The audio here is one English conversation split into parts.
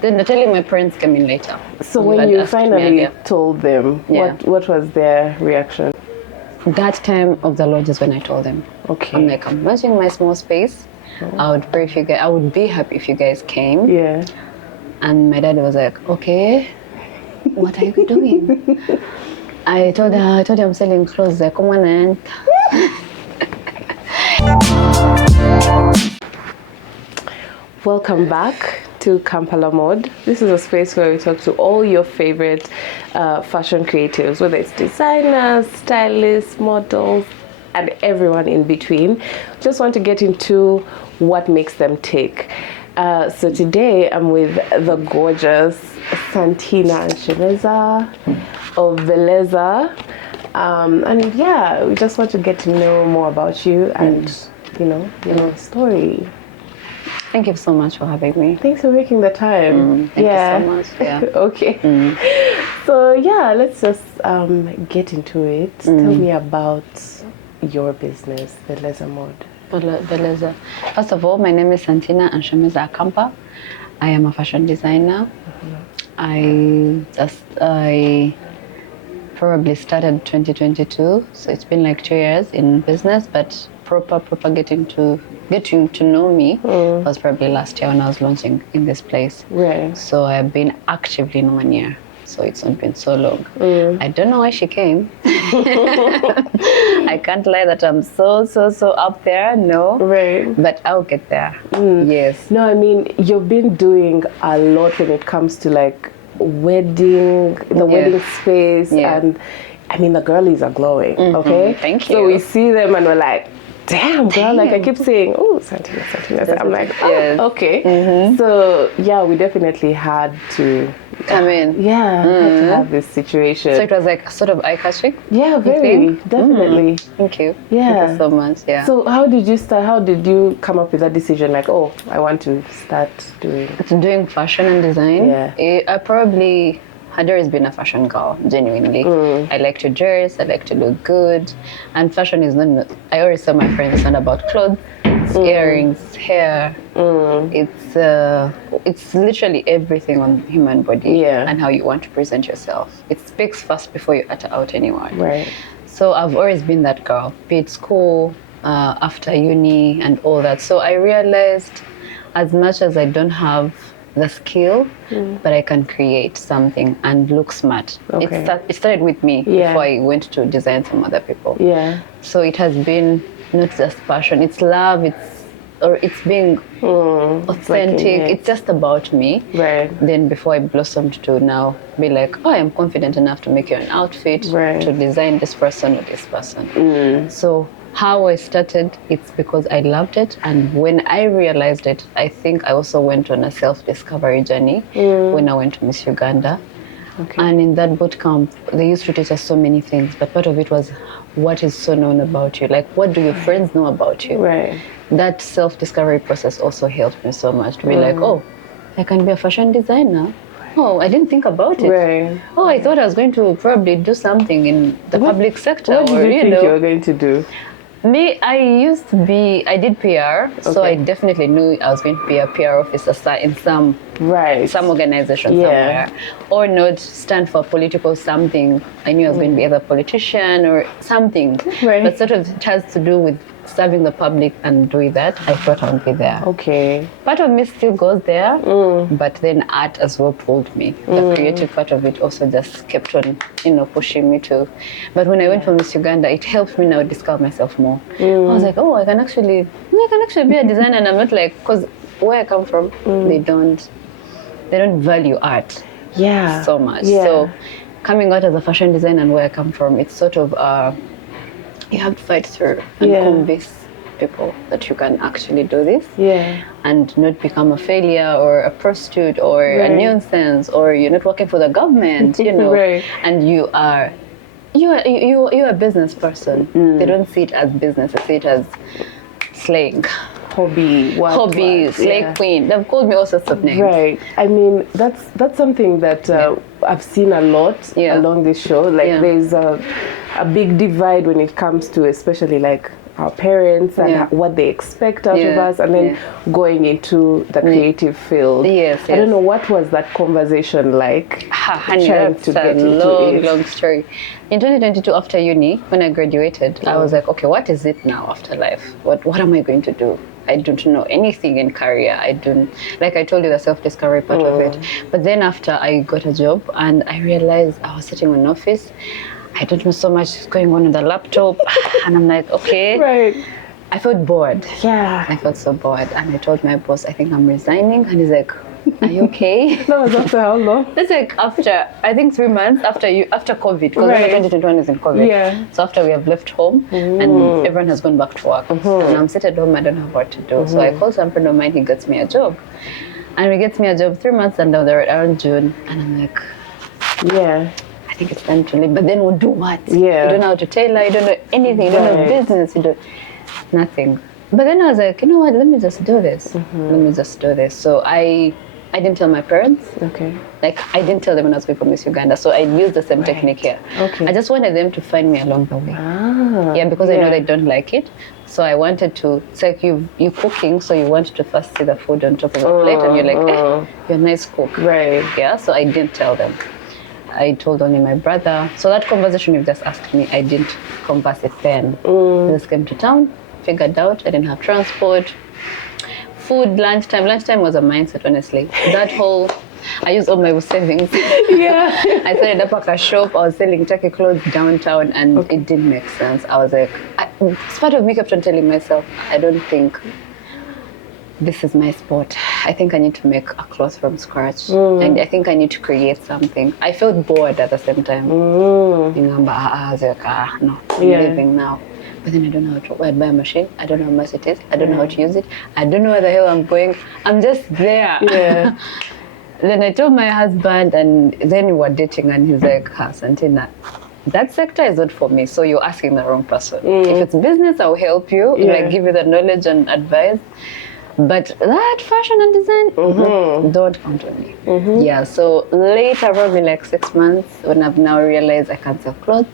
Then telling my parents came in later. So when you finally told them, what was their reaction? That time of the Lord is when I told them. Okay. I'm like, I'm launching my small space. I would pray if you guys, I would be happy if you guys came. Yeah. And my dad was like, okay, what are you doing? I told her I'm selling clothes. Like, come on and. Welcome back to Kampala Mode. This is a space where we talk to all your favorite fashion creatives, whether it's designers, stylists, models, and everyone in between. Just want to get into what makes them tick. So today I'm with the gorgeous Santina Anshemeza of Beleza. And yeah, we just want to get to know more about you and, your story. Thank you so much for having me. Thanks for making the time. Thank you so much. Yeah. Okay. So yeah, let's just get into it. Tell me about your business, Beleza Mode. Beleza. First of all, my name is Santina Anshemeza Kampala. I am a fashion designer. I probably started 2022, so it's been like 2 years in business, but proper getting to know me was probably last year when I was launching in this place. Right. So I've been actively in 1 year. So it's not been so long. I don't know why she came. I can't lie that I'm so up there. No. Right. But I'll get there. Yes. No, I mean, you've been doing a lot when it comes to like wedding space, and I mean the girlies are glowing. Okay. Thank you. So we see them and we're like, damn girl, like I keep saying, oh, Santina. I'm like, okay. So yeah, we definitely had to come in. Yeah, had to have this situation. So it was like sort of eye-catching? Yeah, very, definitely. Thank you. Yeah. Thank you so much. Yeah. So how did you start? How did you come up with that decision? Like, oh, I want to start doing fashion and design? Yeah. I probably had always been a fashion girl, genuinely. I like to dress, I like to look good. And fashion is not, I always tell my friends, it's not about clothes, it's earrings, hair. It's literally everything on the human body and how you want to present yourself. It speaks first before you utter out anywhere. Right. So I've always been that girl, be it school, after uni and all that. So I realized as much as I don't have the skill, but I can create something and look smart. Okay. It started with me before I went to design some other people. Yeah. So it has been not just passion, it's love, it's being authentic. It's just about me. Right. Then before I blossomed to now be like, oh, I'm confident enough to make you an outfit, to design this person or this person. So how I started, it's because I loved it, and when I realized it, I think I also went on a self-discovery journey when I went to Miss Uganda. Okay. And in that boot camp, they used to teach us so many things, but part of it was what is so known about you, like what do your friends know about you? Right. That self-discovery process also helped me so much to be like, oh, I can be a fashion designer. Oh, I didn't think about it. Right. Oh, I thought I was going to probably do something in the public sector. What did you think you were going to do? Me, I did PR, so I definitely knew I was going to be a PR officer in some organization somewhere, or not stand for political something. I knew I was going to be either a politician or something, but sort of it has to do with serving the public, and doing that, I thought I would be there. Okay. Part of me still goes there, but then art as well pulled me. The creative part of it also just kept on, pushing me to. But when I went for Miss Uganda, it helped me now discover myself more. I was like, oh, I can actually be a designer, and I'm not like, because where I come from, they don't value art so much. So coming out as a fashion designer and where I come from, it's sort of you have to fight through and convince people that you can actually do this and not become a failure or a prostitute or a nuisance, or you're not working for the government, and you are a business person. They don't see it as business, they see it as slang. Hobby, slave queen. They've called me all sorts of names. Right. I mean, that's something that I've seen a lot along this show. Like there's a big divide when it comes to especially like our parents and what they expect out of us, and then going into the creative field. Yes. I don't know, what was that conversation like? Honey, that's a long story. In 2022, after uni, when I graduated, I was like, okay, what is it now after life? What am I going to do? I don't know anything in career. I don't, like I told you, the self-discovery part of it. But then after I got a job and I realized I was sitting in an office, I don't know so much going on the laptop, and I'm like, okay. Right. I felt bored. Yeah. I felt so bored, and I told my boss, I think I'm resigning, and he's like, are you okay? That was after how long? That's like after, I think 3 months after COVID, because 2021 is in COVID. Yeah. So after we have left home and everyone has gone back to work, and I'm sitting at home, I don't have what to do. So I call some friend of mine, he gets me a job, and he gets me a job 3 months and down the road around June, and I'm like, I think it's time to leave. But then we'll do what? Yeah. You don't know how to tailor, you don't know anything, you don't know business, you do nothing. But then I was like, you know what, let me just do this. Let me just do this. So I didn't tell my parents. Okay. Like, I didn't tell them when I was going for Miss Uganda. So I used the same technique here. Okay. I just wanted them to find me along the way. Yeah, because I know they don't like it. So I wanted to, it's like you're cooking, so you want to first see the food on top of the plate, and you're like, you're a nice cook. Right. Yeah, so I didn't tell them. I told only my brother. So that conversation you've just asked me, I didn't converse it then. I just came to town, figured out I didn't have transport. Food, lunchtime was a mindset, honestly. That whole, I used all my savings. I started up a shop. I was selling turkey clothes downtown, and it didn't make sense. I was like, it's part of me kept on telling myself, I don't think this is my sport. I think I need to make a cloth from scratch, and I think I need to create something. I felt bored at the same time. I was like, no, I'm leaving now. But then I don't know how to buy a machine. I don't know how much it is. I don't know how to use it. I don't know where the hell I'm going. I'm just there. Yeah. Then I told my husband, and then we were dating, and he's like, Santina, that sector is not for me, so you're asking the wrong person. If it's business, I'll help you, like give you the knowledge and advice. But that fashion and design, don't count on me. Yeah, so later, probably like 6 months, when I've now realized I can sell clothes,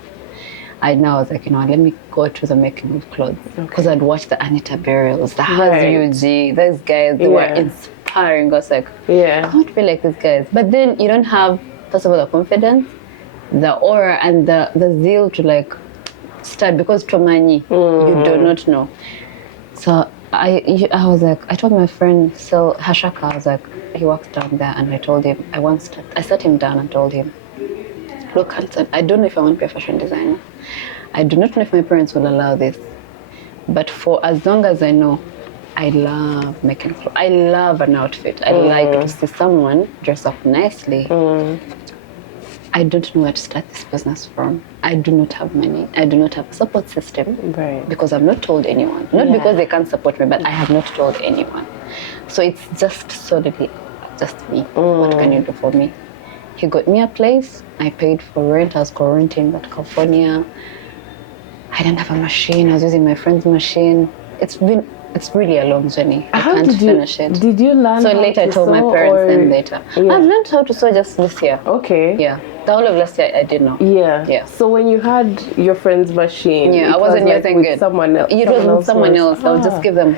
I was like, you know, let me go to the making of clothes. Because I'd watched the Anita Burials, the UG, those guys, they were inspiring. I was like, I want to be like these guys. But then you don't have, first of all, the confidence, the aura, and the zeal to like start, because Tomani, you do not know. So I was like, I told my friend, Hashaka, I was like, he works down there, and I told him, I sat him down and told him, look, Hanson, I don't know if I want to be a fashion designer. I do not know if my parents will allow this. But for as long as I know, I love making clothes. I love an outfit. I like to see someone dress up nicely. I don't know where to start this business from. I do not have money. I do not have a support system because I've not told anyone. Not because they can't support me, but I have not told anyone. So it's just solely just me. What can you do for me? He got me a place. I paid for rent. I was quarantined at California. I didn't have a machine. I was using my friend's machine. It's really a long journey. I can't finish it. Did you learn So later I told my parents, and later. I've learned how to sew just this year. Okay. Yeah. The whole of last year I did know. Yeah. So when you had your friend's machine, I wasn't using it. Someone else. It was with someone else. I'll just give them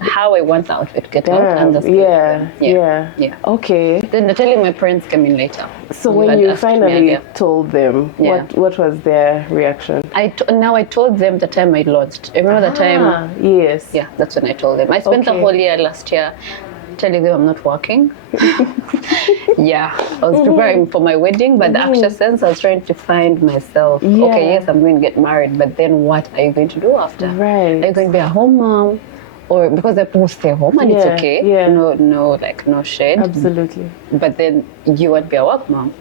how I want the outfit to get out, and just yeah. Okay. Then telling my parents came in later. So when you finally told them, what was their reaction? I told them the time I launched. Remember the time? Yes. Yeah, that's when I told them. I spent the whole year last year telling them I'm not working. I was preparing for my wedding, but the actual sense, I was trying to find myself. Okay, yes, I'm going to get married, but then what are you going to do after? Are you going to be a home mom? Or because the people stay home and it's okay. No shade. Absolutely. But then you want to be a work mom.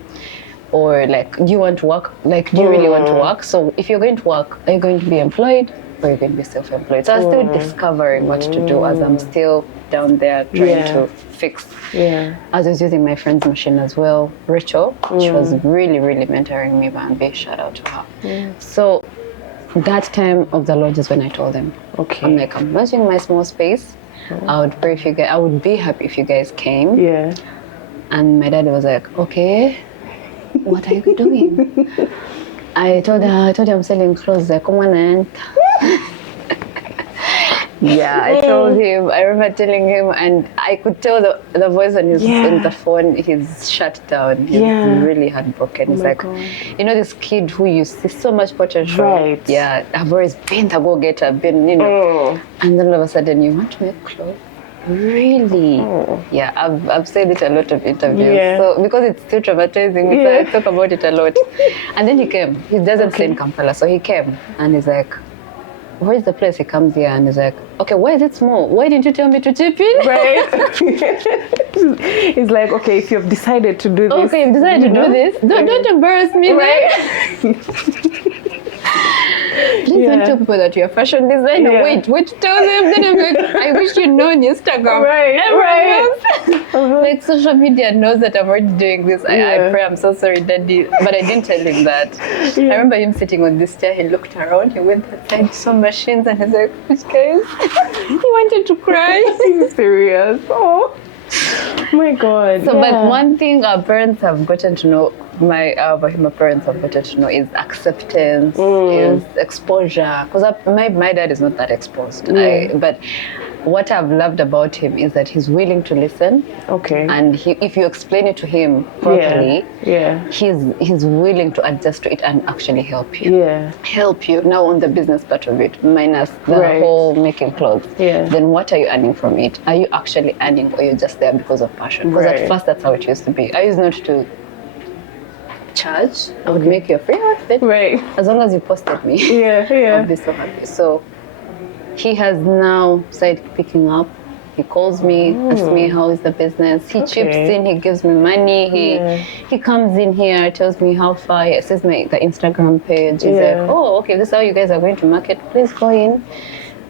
Or like, do you want to work? Like, do you really want to work? So if you're going to work, are you going to be employed? Or are you going to be self-employed? So I'm still discovering what to do as I'm still down there trying to fix. I was using my friend's machine as well, Rachel. She was really, really mentoring me, Bambi. Shout out to her. So that time of the launch is when I told them, I'm like, I'm launching my small space. I would be happy if you guys came. And my dad was like, okay, what are you doing? I told her I'm selling clothes. Like, come on, and Yeah, I told him. I remember telling him, and I could tell the voice on his on the phone. He's shut down. He's really heartbroken. He's like, you know, this kid who you see so much potential. Right. Yeah, I've always been the go-getter. Been, you know, and then all of a sudden you want to make clothes. Really? Yeah, I've said it a lot of interviews. Yeah. So because it's still traumatizing, so I talk about it a lot. And then he came. He doesn't stay in Kampala, so he came and he's like, where is the place? He comes here and he's like, okay, why is it small? Why didn't you tell me to chip in? Right. It's like, okay, if you've decided to do this. Okay, you've decided to do this. Don't embarrass me, right? Please don't tell people that you're a fashion designer. Wait to tell them. Then I'm like, I wish you know on Instagram. Like social media knows that I'm already doing this. I pray I'm so sorry, Daddy. But I didn't tell him that. I remember him sitting on this chair. He looked around. He went outside, saw machines, and he's like, which guys? He wanted to cry. He's serious. Oh my God. So, but one thing our parents have gotten to know, my parents have gotten to know is acceptance, is exposure. Because my dad is not that exposed. But what I've loved about him is that he's willing to listen. Okay. And if you explain it to him properly, he's willing to adjust to it and actually help you. Yeah. Help you. Now on the business part of it, minus the whole making clothes. Yeah. Then what are you earning from it? Are you actually earning, or you're just there because of passion? Because at first that's how it used to be. I used not to charge. I would make you a free outfit. Right. As long as you posted me. I'll be so happy. So he has now started picking up. He calls me, asks me how is the business. He chips in, he gives me money. He comes in here, tells me how far. He says the Instagram page. He's like, oh, okay, this is how you guys are going to market. Please go in.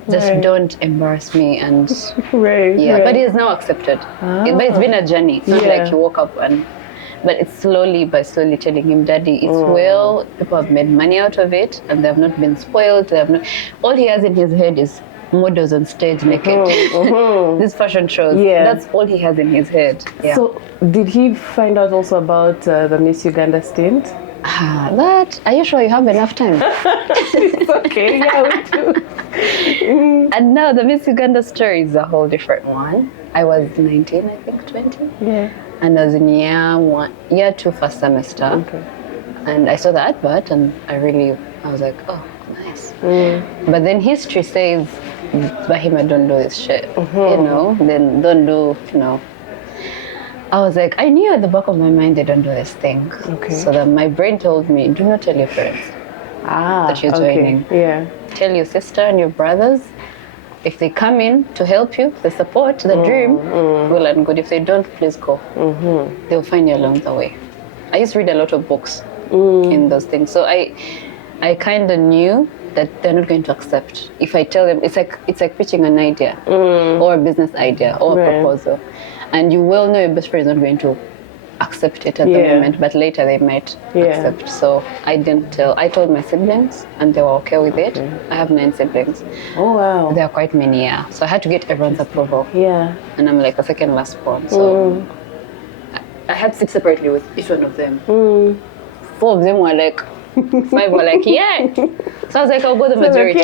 Just don't embarrass me. And but he is now accepted. But it's been a journey. It's not like you woke up and. But it's slowly telling him, Daddy, it's well, people have made money out of it and they have not been spoiled. They have not. All he has in his head is models on stage naked. These fashion shows. That's all he has in his head. So did he find out also about the Miss Uganda stint? That, are you sure you have enough time? It's okay, we do. And now the Miss Uganda story is a whole different one. I was 19, I think, 20. Yeah. And I was in year 2 first semester. Okay. And I saw the advert and I was like, oh, nice. But then history says, Bahima, don't do this shit. You know, then don't do, you know. I was like, I knew at the back of my mind they don't do this thing. Okay. So that my brain told me, do not tell your parents that you're joining. Yeah. Tell your sister and your brothers. If they come in to help you, the support, the dream, well and good. If they don't, please go. They'll find you along the way. I used to read a lot of books in those things. So I kind of knew that they're not going to accept. If I tell them, it's like pitching an idea or a business idea or a proposal. And you well know your best friend is not going to accept it at the moment, but later they might accept. So I didn't tell. I told my siblings and they were okay with it. I have 9 siblings. Oh wow. There are quite many, So I had to get everyone's approval. Yeah. And I'm like the second last born. So I had to sit separately with each one of them. 4 of them were like, 5 were like, So I was like, I'll go the majority.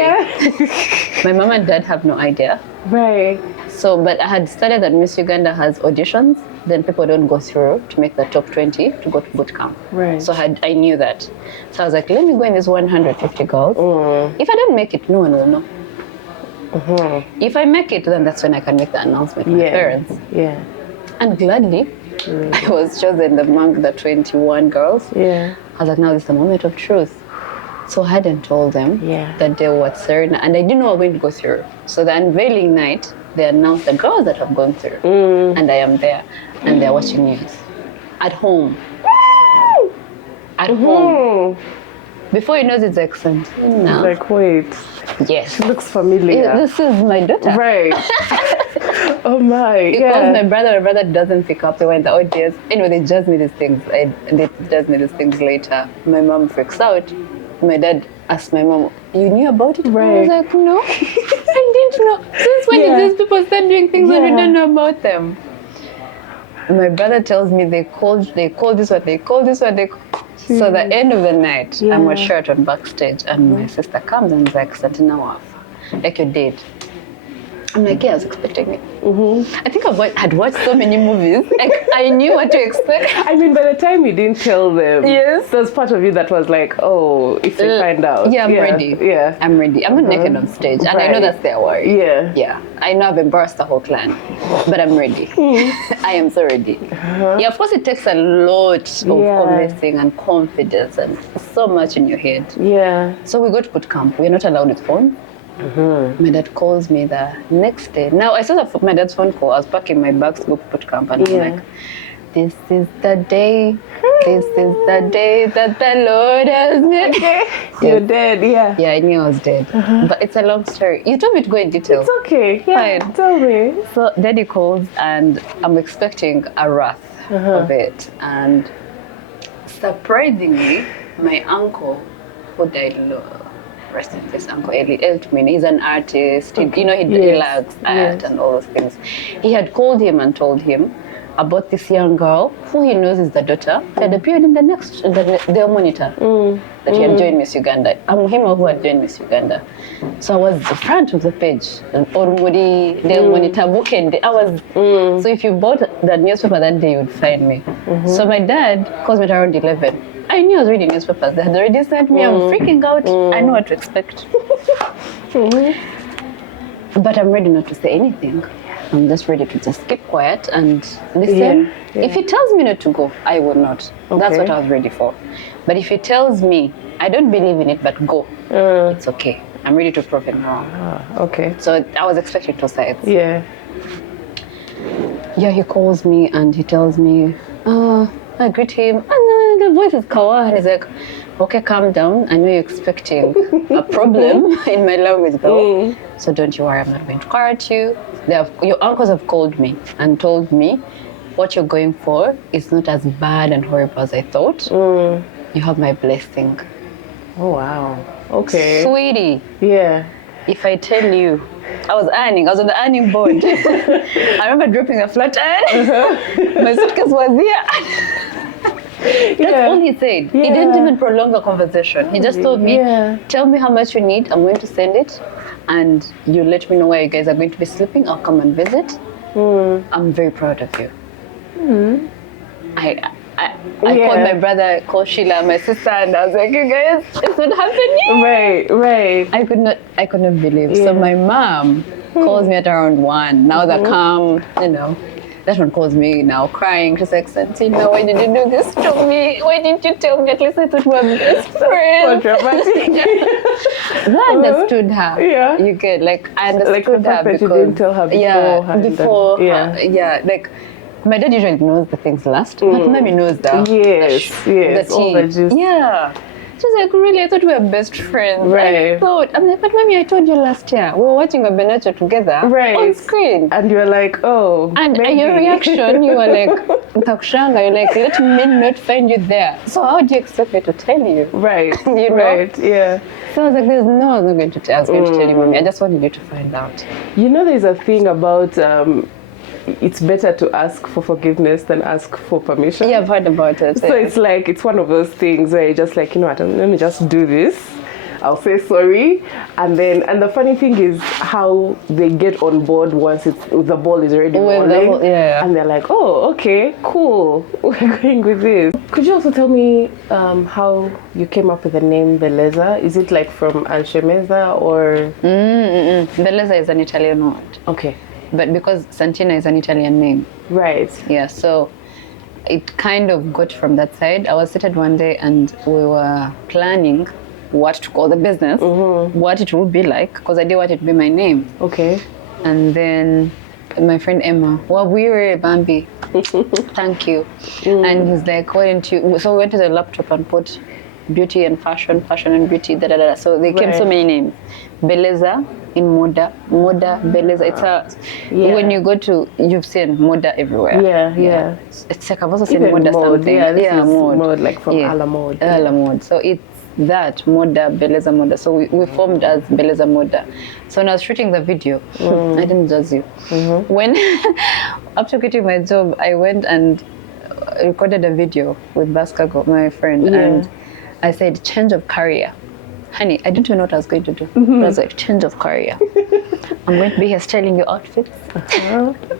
My mom and dad have no idea. Right. So, but I had studied that Miss Uganda has auditions, then people don't go through to make the top 20 to go to boot camp. Right. So I knew that. So I was like, let me go in this 150 girls. If I don't make it, no one will know. If I make it, then that's when I can make the announcement to my parents. Yeah. And gladly, I was chosen among the 21 girls. Yeah. I was like, now this is the moment of truth. So I hadn't told them that they were Serena, and I didn't know I was going to go through. So the unveiling night, they announced the girls that have gone through, and I am there, and they're watching news at home. At home. Before you know it's like Santina. Like, wait. Yes. She looks familiar. This is my daughter. Right. Oh my. Because my brother doesn't pick up. They were in the audience. Anyway, they judge me these things. They judge me these things later. My mom freaks out. My dad asked my mom, you knew about it? Right. I was like, no, I didn't know. Since when did these people start doing things that we don't know about them? My brother tells me they called this one. So the end of the night, I'm a shirt on backstage, and my sister comes and is like, Santina, like you did. I'm like, yeah, I was expecting it. I think had watched so many movies. Like, I knew what to expect. I mean, by the time you didn't tell them, yes, there's part of you that was like, oh, if they find out. Yeah, I'm ready. Yeah. I'm ready. I'm not naked on stage. And I know that's their worry. Yeah. Yeah. I know I've embarrassed the whole clan. But I'm ready. I am so ready. Yeah, of course it takes a lot of convincing and confidence and so much in your head. Yeah. So we go to boot camp. We're not allowed with phone. My dad calls me the next day. Now, I saw my dad's phone call. I was packing my bags to go to boot camp, and I'm like, this is the day. This is the day that the Lord has made. You're dead, yeah. Yeah, I knew I was dead. But it's a long story. You told me to go in detail. It's okay. Yeah, fine. Tell me. So daddy calls, and I'm expecting a wrath of it. And surprisingly, my uncle, who died rest in peace, Uncle Eli helped me. He's an artist. He likes art and all those things. He had called him and told him about this young girl who he knows is the daughter that appeared in the monitor that he had joined Miss Uganda. I'm him who had joined Miss Uganda. So I was the front of the page. The monitor book, and I was. So if you bought that newspaper that day, you would find me. So my dad calls me at around 11. I knew I was reading newspapers. They had already sent me. I'm freaking out. I know what to expect. But I'm ready not to say anything. I'm just ready to just keep quiet and listen. If he tells me not to go, I will not. That's what I was ready for. But if he tells me, I don't believe in it, but go, it's okay. I'm ready to prove him wrong. Okay. So I was expecting two sides. Yeah, he calls me and he tells me, I greet him, and the voice is Kawa, and he's like, okay, calm down. I know you're expecting a problem in my language, though. So don't you worry, I'm not going to cry at you. Your uncles have called me and told me what you're going for is not as bad and horrible as I thought. You have my blessing. Oh, wow. Okay. Sweetie. Yeah. If I tell you, I was on the earning board. I remember dropping a flat iron. My suitcase was there. That's all he said. He didn't even prolong the conversation. He just told me, tell me how much you need. I'm going to send it. And you let me know where you guys are going to be sleeping. I'll come and visit. I'm very proud of you. I called my brother, I called Sheila, my sister, and I was like, you guys, it's not happening. Right. I could not believe. So my mom calls me at around 1. Now they're calm, That one calls me now crying. She's like, Santina, why did you do this to me? Why didn't you tell me? At least I thought we were best friends. So dramatic. I understood her. Yeah. You get, I understood her because... you didn't tell her before. Like, my dad usually knows the things last, but mommy knows that. Yes. All the juice. Yeah. She's like, really? I thought we were best friends. Right. I'm like, but mommy, I told you last year. We were watching a Benacho together on screen. And you were like, oh, and maybe. Your reaction, you were like, Takushanga, you're like, let me not find you there. So how do you expect me to tell you? Right. You know? Right, yeah. So I was like, I was not going to tell you, mommy. I just wanted you to find out. There's a thing about... it's better to ask for forgiveness than ask for permission. Yeah, I've heard about it. So it's one of those things where you're just like, let me just do this. I'll say sorry. And the funny thing is how they get on board once the ball is already rolling. And they're like, oh, okay, cool. We're going with this. Could you also tell me how you came up with the name Beleza? Is it from Anshemeza or? Beleza is an Italian word. Okay. But because Santina is an Italian name. Right. Yeah, so it kind of got from that side. I was seated one day and we were planning what to call the business, what it would be like, because I didn't want it to be my name. Okay. And then my friend Emma, we were Bambi. Thank you. And he's like, why didn't you? So we went to the laptop and put beauty and fashion and beauty, So they came so many names. Beleza in Moda, Beleza. It's when you go to, you've seen Moda everywhere. Yeah. It's like I've also seen Moda something. Yeah, mode from Ala Mode. Ala Mode. So it's that, Moda, Beleza Moda. So we formed as Beleza Moda. So when I was shooting the video, I didn't judge you. When, after quitting my job, I went and recorded a video with Baskago, my friend, and I said, change of career. Honey, I didn't even know what I was going to do. I was like, change of career. I'm going to be here styling your outfits.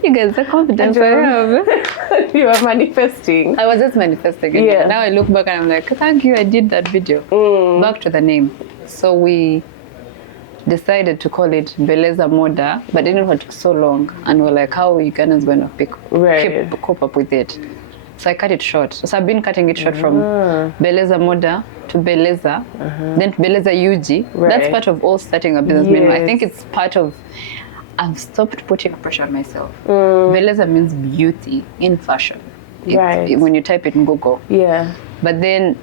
You guys, the confidence I have. You are manifesting. I was just manifesting it. Yeah. Now I look back and I'm like, thank you, I did that video. Back to the name. So we decided to call it Beleza Moda, but didn't want to take so long. And we're like, how are Ugandans going to cope up with it? So I cut it short. So I've been cutting it short from Beleza Moda to Beleza, then to Beleza Ug. That's part of all starting a business. Yes. I think it's part of, I've stopped putting pressure on myself. Beleza means beauty in fashion. When you type it in Google. Yeah. But then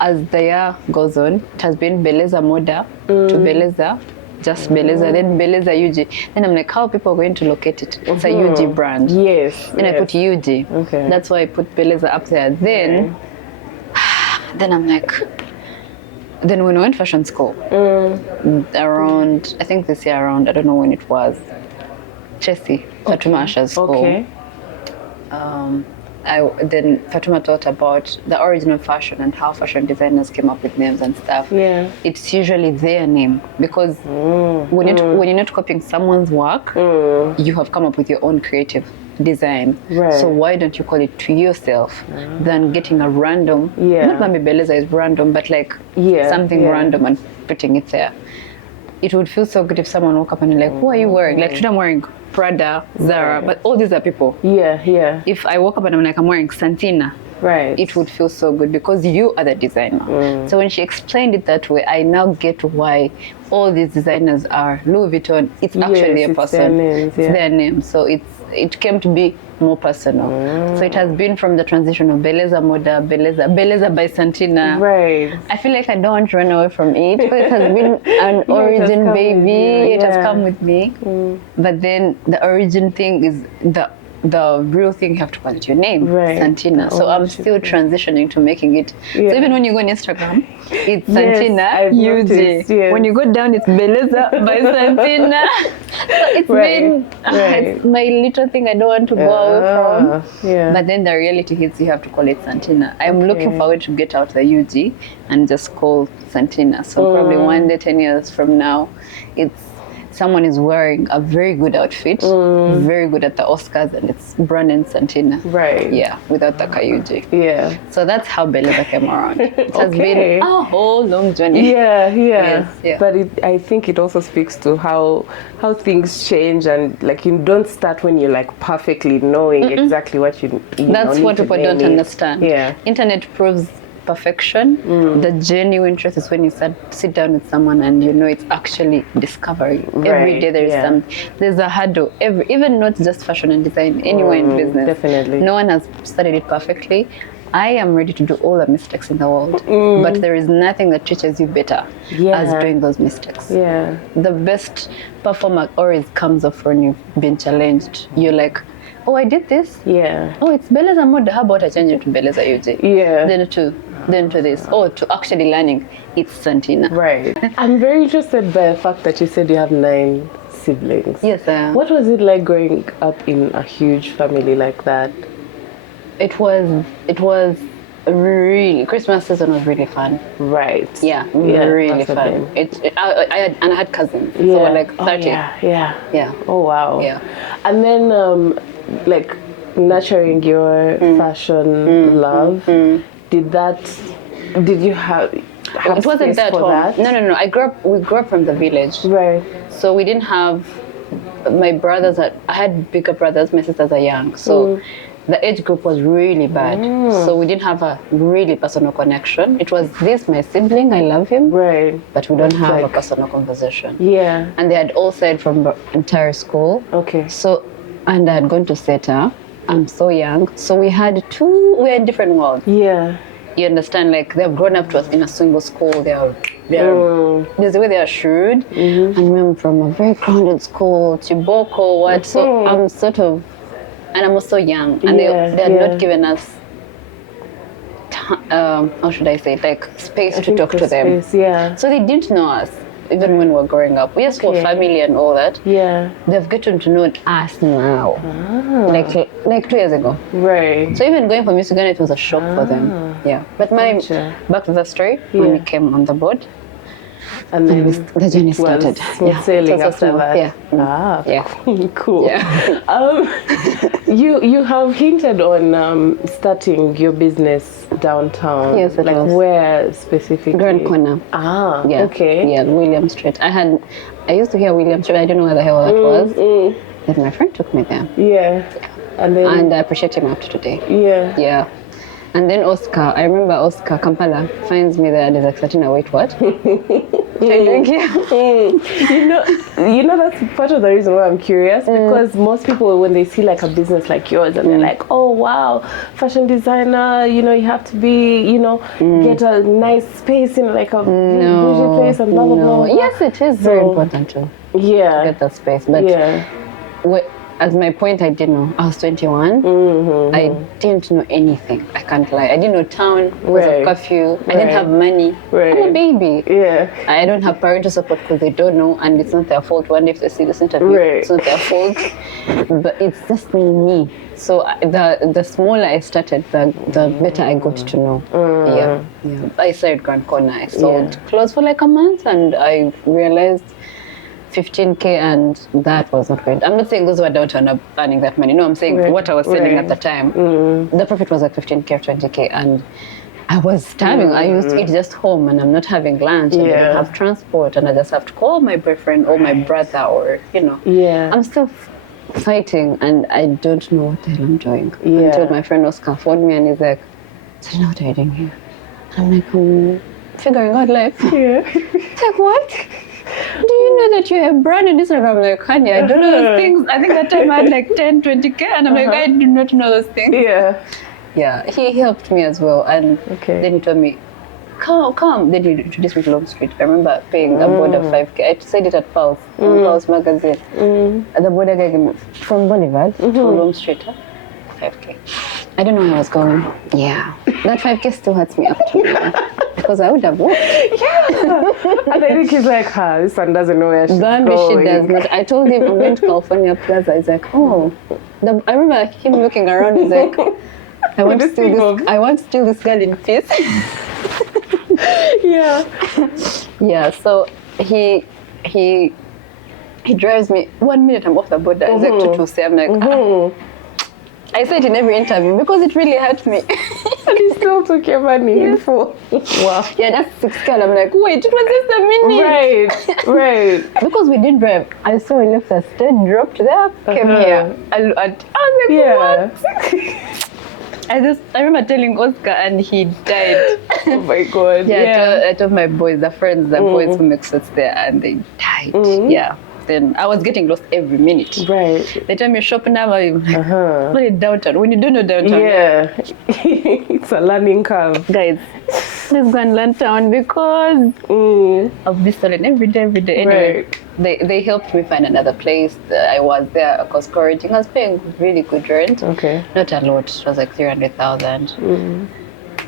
as the year goes on, it has been Beleza Moda to Beleza, just Beleza, then Beleza Ug. Then I'm like, how are people going to locate it? It's a Ug brand. Yes. Then I put Ug. Okay. That's why I put Beleza up there. Then, then I'm like, then when we went fashion school, around, I think this year around, I don't know when it was, Chessy, Fatuma Asha's school. Okay. Then Fatuma taught about the origin of fashion and how fashion designers came up with names and stuff. Yeah. It's usually their name because when you're not copying someone's work, you have come up with your own creative design. Right. So why don't you call it to yourself than getting a random, not maybe Beleza is random, but like something random and putting it there. It would feel so good if someone woke up and you're like, who are you wearing? Like today I'm wearing Prada, Zara, but all these are people. Yeah, yeah. If I woke up and I'm like, I'm wearing Santina, it would feel so good because you are the designer. So when she explained it that way, I now get why all these designers are Louis Vuitton. It's actually a person. It's their name. So it came to be more personal. So it has been from the transition of Beleza Moda, Beleza by Santina. Right. I feel like I don't want to run away from it because it has been an origin baby. It has come with me. But then the origin thing is the real thing, you have to call it your name, Santina. So I'm still transitioning to making it. So even when you go on Instagram, it's Santina Ug. When you go down, it's Beleza by Santina. So it's been it's my little thing I don't want to go away from. But then the reality hits, you have to call it Santina. I'm looking forward to get out the Ug and just call Santina. So probably one day, 10 years from now, it's someone is wearing a very good outfit, very good at the Oscars, and it's branded Santina. Right. Yeah, without the Kayuji. Yeah. So that's how Beleza came around. It has been a whole long journey. Yeah, yeah. Yes, but I think it also speaks to how things change, and like you don't start when you're like perfectly knowing exactly what you that's what people don't understand. Yeah. Internet proves perfection. The genuine truth is when you sit down with someone and you know it's actually discovery. Every day there's a hurdle. Even not just fashion and design, anywhere in business. Definitely. No one has studied it perfectly. I am ready to do all the mistakes in the world, but there is nothing that teaches you better as doing those mistakes. Yeah. The best performer always comes off when you've been challenged. You're like, oh, I did this. Yeah. Oh, it's Beleza Moda. How about I change it to Beleza Ug? Yeah. Then to this. Oh, to actually learning, it's Santina. Right. I'm very interested by the fact that you said you have 9 siblings. Yes, I am. What was it like growing up in a huge family like that? It was really, Christmas season was really fun. Right. Yeah, really fun. I had cousins, so we're like 30. Yeah. Oh wow. Yeah. And then like nurturing your fashion love, did you have it wasn't that home. No. We grew up from the village. Right. So we didn't have my brothers. I had bigger brothers. My sisters are young. So the age group was really bad. So we didn't have a really personal connection. It was my sibling, I love him. Right. But we don't have a personal conversation. Yeah. And they had all said from the entire school. Okay. So, and I had gone to SETA. I'm so young. So we were in different worlds. Yeah. You understand, like they've grown up to us in a single school. There's the way they are shrewd. And I'm from a very crowded school, Chiboko, so I'm sort of, and I'm also young, and they had not given us, how should I say, like space to talk to them. Yeah. So they didn't know us, even when we were growing up. We just were family and all that. Yeah. They've gotten to know us now, like 2 years ago. Right. So even going for Miss Uganda, it was a shock for them. Yeah. But back to the story, when we came on the board, And then the journey started. Smooth sailing after that. Yeah. Ah, yeah. Cool. Yeah. You have hinted on starting your business downtown. Yes, it like was. Where specifically? Grand Corner. Ah, yeah. okay. Yeah, William Street. I used to hear William Street. I don't know where the hell that was. Then my friend took me there. Yeah. And I appreciate him up to today. Yeah. Yeah. And then I remember Oscar Kampala finds me there and he's like, Santina, wait, what? What are you doing here? You know that's part of the reason why I'm curious, because most people, when they see like a business like yours and they're like, oh wow, fashion designer, you have to be, get a nice space in like a bougie place and blah blah blah. Yes, it is very important to get that space. But at my point, I didn't know. I was 21. I didn't know anything. I can't lie. I didn't know town because of curfew. I didn't have money. I'm a baby. Yeah. I don't have parental support because they don't know, and it's not their fault. One day if they see this interview, it's not their fault. But it's just me. So the smaller I started, the better I got to know. Yeah. I started Grand Corner. I sold clothes for like a month, and I realized 15K, and that was not great. I'm not saying those who are downtown are earning that money. No, I'm saying what I was selling at the time. The profit was like 15K or 20K, and I was starving. I used to eat just home, and I'm not having lunch, and I don't have transport, and I just have to call my boyfriend or my brother, or I'm still fighting, and I don't know what the hell I'm doing. Until my friend Oscar phoned me, and he's like, "So what are you doing here?" And I'm like, I'm figuring out life. It's like, what? Do you know that you're a brand in Instagram? I'm like, honey, I don't know those things. I think that time I had like 10, 20K, and I'm like, I do not know those things. Yeah, he helped me as well, and then he told me, come. Then he introduced me to Long Street. I remember paying a board of 5K. I said it at Pulse magazine. The border guy gave me from Boulevard to Long Street, 5K. I don't know where I was going. Yeah, that 5K still hurts me up to now. Because I would have walked. And I think he's like, this one doesn't know where she's Bambi, going. she does not. I told him I went to California Plaza. He's like, I remember him looking around. He's like, I want to steal this girl in peace. Yeah. So he drives me 1 minute. I'm off the border. He's like 226. I'm like, I say it in every interview because it really hurt me. And he still took your money in full. Wow. Yeah, that's 6K. I'm like, wait, it was just a minute. Right. Because we did drive. I saw he left the stage, dropped there, came here. I was like, what? I remember telling Oscar, and he died. Oh my God. Yeah. I told my boys, the boys who make suits there, and they died. Yeah. Then I was getting lost every minute. Right. The time you shop now, I'm like, what is downtown? When you don't know downtown. Yeah. It's a learning curve. Guys, let's go and learn town because of this stolen every day. Anyway, they helped me find another place. I was there because quarantine. I was paying really good rent. Okay. Not a lot. It was like 300,000.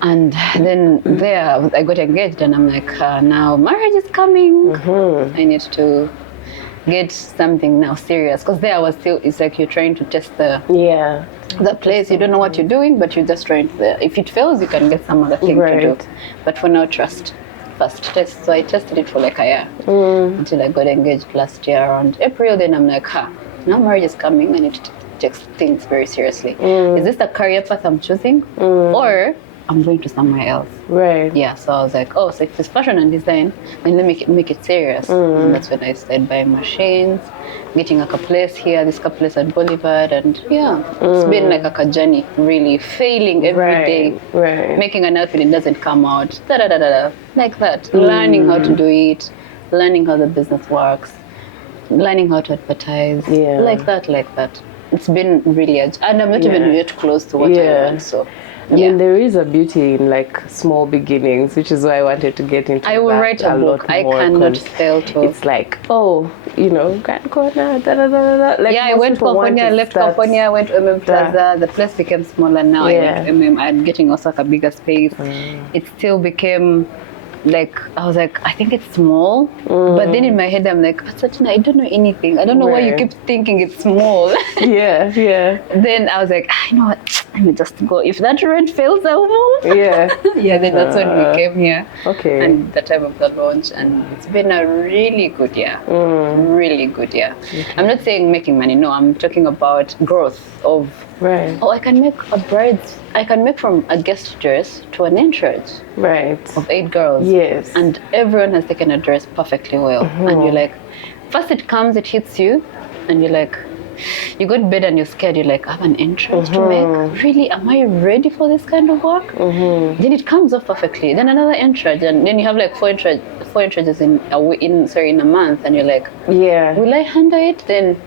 And then there, I got engaged, and I'm like, now marriage is coming. I need to get something now serious, because there I was still, it's like you're trying to test the place. You don't know what you're doing, but you're just trying to, if it fails, you can get some other thing to do. But for now, trust first test. So I tested it for like a year until I got engaged last year around April. Then I'm like, now marriage is coming. I need to take things very seriously. Is this the career path I'm choosing, or I'm going to somewhere else? Right. Yeah, so I was like, so if it's fashion and design, then let me make it serious. And that's when I started buying machines, getting like a place here, this place at Boulevard, and it's been like a journey, really failing every day, making an outfit, it doesn't come out, like that, learning how to do it, learning how the business works, learning how to advertise, like that. It's been really, and I'm not even yet close to what I want, so. I mean, there is a beauty in like small beginnings, which is why I wanted to get into I will write a book. I cannot fail to. It's like, Grand Corner, Like I went to California, I left California, I went to Plaza. The place became smaller now. I went to I'm getting also like a bigger space. It still became like, I was like, I think it's small. But then in my head, I'm like, Santina, I don't know anything. I don't know why you keep thinking it's small. Yeah. Then I was like, you know what? Let me just go. If that rent fails, I'll move. Yeah. Yeah, then that's when we came here. Okay. And the time of the launch. And it's been a really good year. Really good year. Okay. I'm not saying making money. No, I'm talking about growth of, I can make from a guest dress to an entourage of 8 girls. Yes. And everyone has taken a dress perfectly well. And you're like, first it comes, it hits you, and you're like, you go to bed and you're scared. You're like, I have an entourage to make. Really, am I ready for this kind of work? Then it comes off perfectly. Then another entourage, and then you have like 4 entourages in a month, and you're like, will I handle it? Then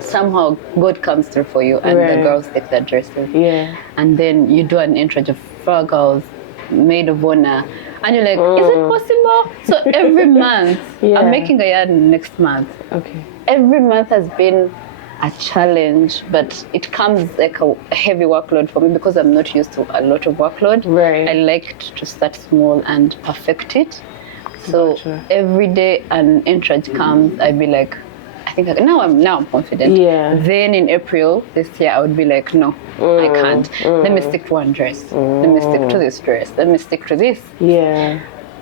somehow God comes through for you, and the girls take their dresses. And then you do an entourage of 4 girls, maid of honor, and you're like, is it possible? So every month, I'm making a yarn next month. Okay. Every month has been a challenge, but it comes like a heavy workload for me because I'm not used to a lot of workload. I liked to start small and perfect it. So every day an entourage comes, I'd be like, I think now I'm confident. Then in April this year, I would be like, no, I can't. Let me stick to one dress. Let me stick to this dress. Let me stick to this.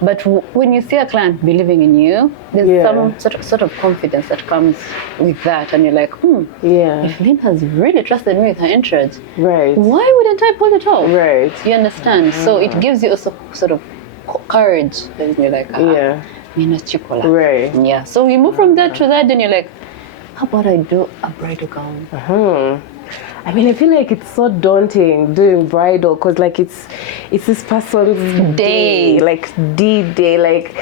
But when you see a client believing in you, there's some sort of confidence that comes with that, and you're like, if Lynn has really trusted me with her entourage, why wouldn't I pull it off? You understand? So it gives you also sort of courage. Then you're like, yeah. So you move from that to that, then you're like, how about I do a bridal gown? I mean, I feel like it's so daunting doing bridal because, like, it's this person's day, like D-Day, like,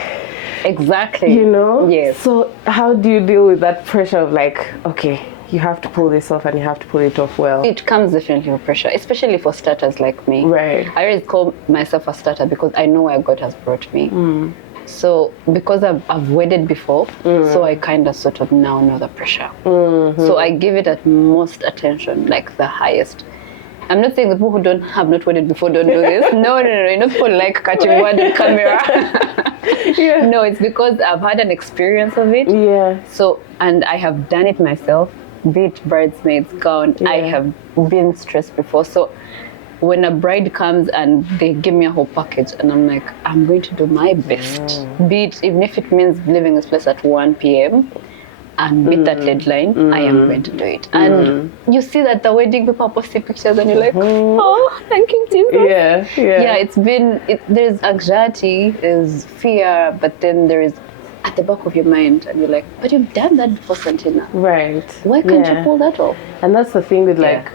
exactly. You know? Yes. So how do you deal with that pressure of like, okay, you have to pull this off and you have to pull it off well? It comes definitely with pressure, especially for starters like me. I always call myself a starter because I know where God has brought me. So because I've wedded before, so I kind of sort of now know the pressure. So I give it at most attention, like the highest. I'm not saying the people who have not wedded before don't do this. No. You know, people like catching word on camera. No, it's because I've had an experience of it. So, and I have done it myself, be it bridesmaids, gown. I have been stressed before. So when a bride comes and they give me a whole package and I'm like, I'm going to do my best. Be it, even if it means leaving this place at 1 p.m. and meet that deadline, I am going to do it. And you see that the wedding people are posting pictures and you're like, oh, thank you, Jesus. It's been, there's anxiety, there's fear, but then there is at the back of your mind and you're like, but you've done that before, Santina. Why can't you pull that off? And that's the thing with like,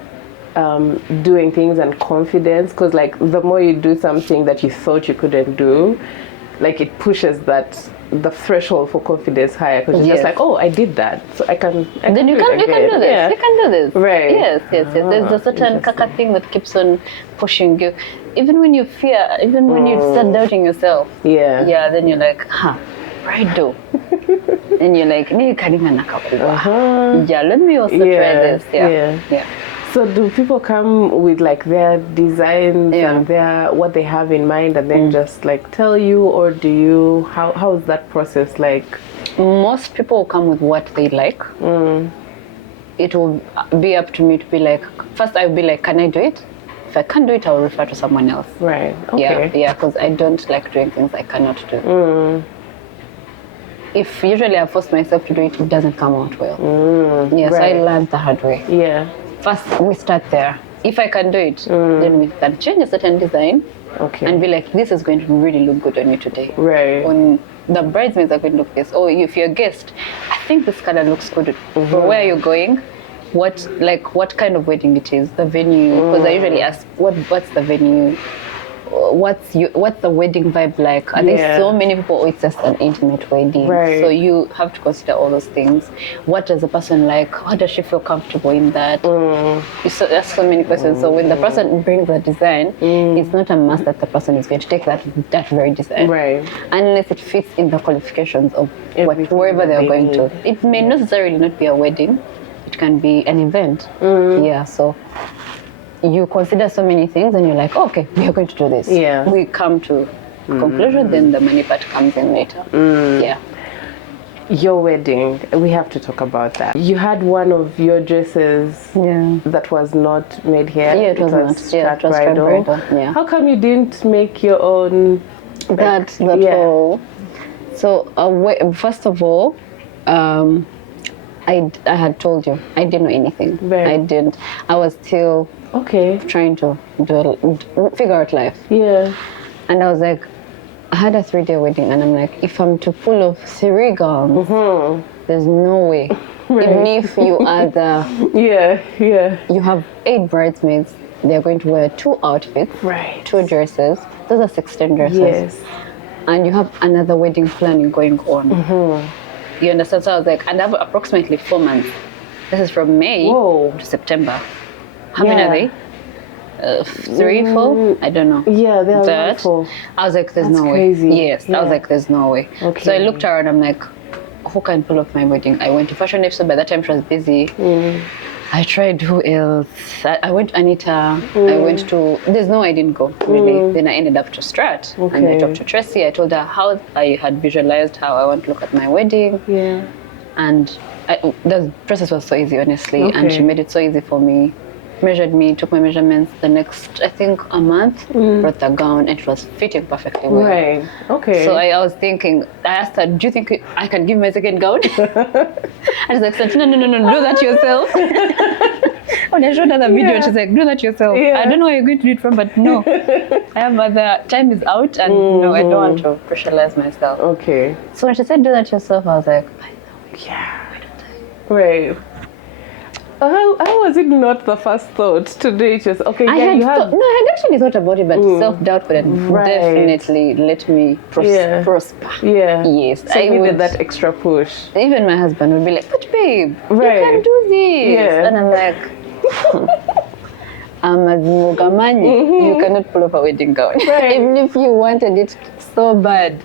doing things and confidence, because like the more you do something that you thought you couldn't do, like it pushes the threshold for confidence higher, because you're just like, oh, I did that, so I can do this. You can do this. Yes. There's a certain kaka thing that keeps on pushing you, even when you fear, even when you start doubting yourself. Then you're like, right, do. And you're like, let me also try this. So do people come with like their designs and their what they have in mind and then just like tell you, or do you, how is that process like? Most people come with what they like. It will be up to me to be like, first I'll be like, can I do it? If I can't do it, I'll refer to someone else. Because I don't like doing things I cannot do. If usually I force myself to do it, it doesn't come out well. So I learned the hard way. First, we start there. If I can do it, then we can change a certain design and be like, this is going to really look good on you today. When the bridesmaids are going to look this. Or if you're a guest, I think this color looks good. But where are you going? What kind of wedding it is, the venue. Because I usually ask, what's the venue? What's the wedding vibe like? Are there so many people? It's just an intimate wedding, so you have to consider all those things. What does the person like? How does she feel comfortable in that? So there's so many questions. So when the person brings the design, it's not a must that the person is going to take that very design, unless it fits in the qualifications of wherever they're going to. It may necessarily not be a wedding; it can be an event. So you consider so many things and you're like, okay, we are going to do this. We come to conclusion, then the money part comes in later. Yeah. Your wedding, we have to talk about that. You had one of your dresses that was not made here. Yeah, it was not. Yeah, it was bridal. Yeah. How come you didn't make your own? That whole. So first of all, I had told you I didn't know anything. I didn't. I was still trying to figure out life. Yeah. And I was like, I had a 3-day wedding, and I'm like, if I'm to pull off 3 gowns, there's no way. Even if you are you have 8 bridesmaids, they're going to wear 2 outfits, 2 dresses. Those are 16 dresses. Yes. And you have another wedding planning going on. You understand? So I was like, and I have approximately 4 months. This is from May to September. How many are they? 3, 4? I don't know. Yeah, they are 4. I was like, there's no crazy. way. Yes, I was like, there's no way. Okay. So I looked around, I'm like, who can pull off my wedding? I went to Fashion Episode, by that time she was busy. I tried who else? I went to Anita. I went to, there's no, I didn't go really. Then I ended up to Strat. And I talked to Tracy. I told her how I had visualized how I want to look at my wedding. Yeah. And the process was so easy, honestly. And she made it so easy for me. Measured me, took my measurements. The next, I think, a month, brought the gown, and it was fitting perfectly well. Right. Okay. So I was thinking, I asked her, do you think I can give my second gown? And she's like, Santina, no, do that yourself. When I showed her the video, she's like, do that yourself. I don't know where you're going to do it from, but no. I have other, time is out, and no, I don't want to pressurize myself. Okay. So when she said, do that yourself, I was like, why don't I? Right. How was it not the first thought to do it? Just I had actually thought about it, but self-doubt would have definitely let me prosper. Yeah. Yes. So I needed that extra push. Even my husband would be like, but babe, you can do this. Yeah. And I'm like, I'm a Mugamani. You cannot pull off a wedding gown. Right. Even if you wanted it so bad.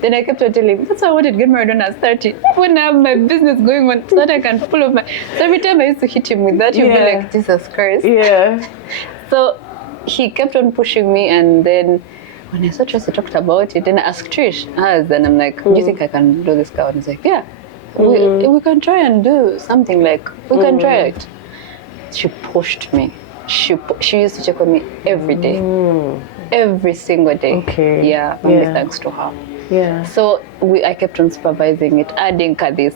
Then I kept on telling him, that's why I wanted to get married when I was 30. When I have my business going on, so that I can pull off my... So every time I used to hit him with that, he'd be like, Jesus Christ. Yeah. So he kept on pushing me, and then when I saw Tracy talked about it, then I asked Trish, and I'm like, do you think I can do this gown? He's like, yeah, we can try and do something like, we can try it. She pushed me. She used to check on me every day. Every single day. Okay. Yeah, only thanks to her. Yeah. So I kept on supervising it, adding these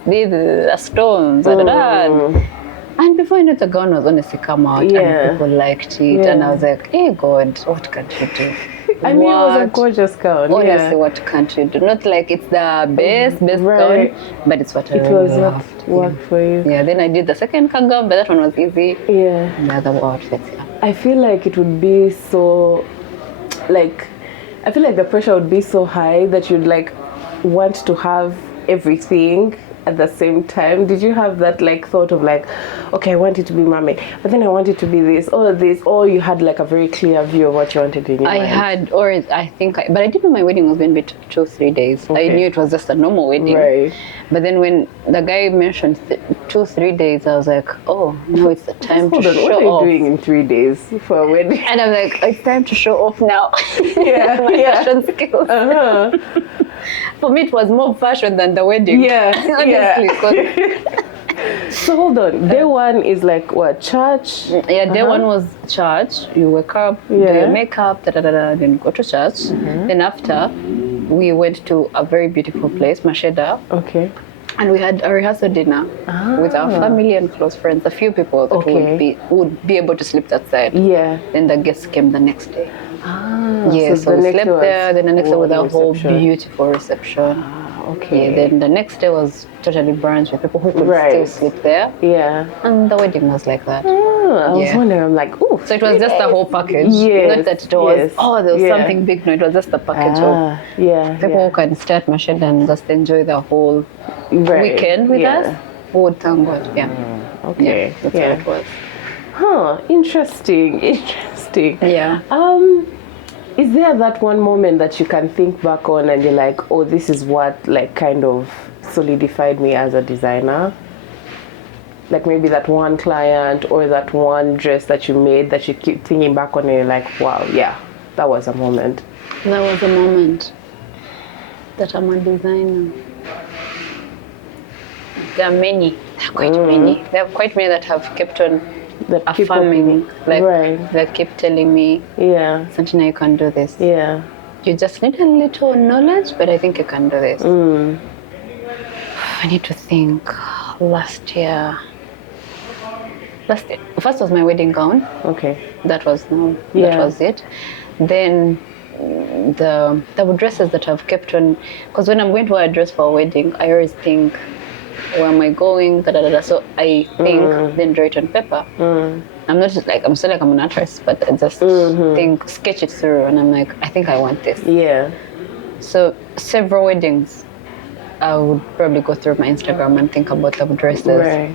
stones, and before you know, the gown was honestly come out, and people liked it, and I was like, hey God, what can't you do? I mean, it was a gorgeous gown. Honestly, what can't you do? Not like it's the best gown, but it's what I really loved. It worked for you. Yeah. Then I did the second gown, but that one was easy. Yeah. And the other outfits. Yeah. I feel like it would be so, I feel like the pressure would be so high that you'd want to have everything at the same time. Did you have that thought of okay, I want it to be mermaid, but then I want it to be this, or you had a very clear view of what you wanted in your mind? I had, or I think, but I didn't know my wedding was going to be 2-3 days. Okay. I knew it was just a normal wedding. Right. But then when the guy mentioned 2-3 days, I was like, oh, now it's the time to show off. What are you doing in 3 days for a wedding? And I'm like, it's time to show off now. Yeah, my fashion skills. For me, it was more fashion than the wedding. Yeah, honestly. So hold on. Day one is what, church? Yeah, day one was church. You wake up, do your makeup, then go to church. Then after, we went to a very beautiful place, Masheda. Okay. And we had a rehearsal dinner with our family and close friends, a few people that would be able to sleep that side. Yeah. Then the guests came the next day. Yeah, so we slept there. Then the next day was a whole beautiful reception. Okay. Yeah, then the next day was totally brunch with people who could still sleep there. Yeah. And the wedding was like that. I was wondering, I'm like, ooh. So it was just a whole package. Yes. Not that it was, there was something big. No, it was just a package of people who can stay at Masheda and just enjoy the whole weekend with us. Oh, thank God. Yeah. Okay. Yeah, that's how it was. Huh. Interesting. Yeah. Is there that one moment that you can think back on and you're like, oh, this is what kind of solidified me as a designer? Maybe that one client or that one dress that you made that you keep thinking back on and you're like, wow, yeah, that was a moment. That was a moment that I'm a designer. There are many. There are quite many. There are quite many that have kept on affirming, that keep telling me, Santina, you can do this. Yeah. You just need a little knowledge, but I think you can do this. I need to think. Last year, first was my wedding gown. Okay. That was it. Then the dresses that I've kept on, because when I'm going to wear a dress for a wedding, I always think, where am I going? So I think, then draw it on paper. I'm not just like, I'm still like I'm an actress, but I just think, sketch it through, and I'm like, I think I want this. Yeah. So several weddings, I would probably go through my Instagram and think about the dresses. Right.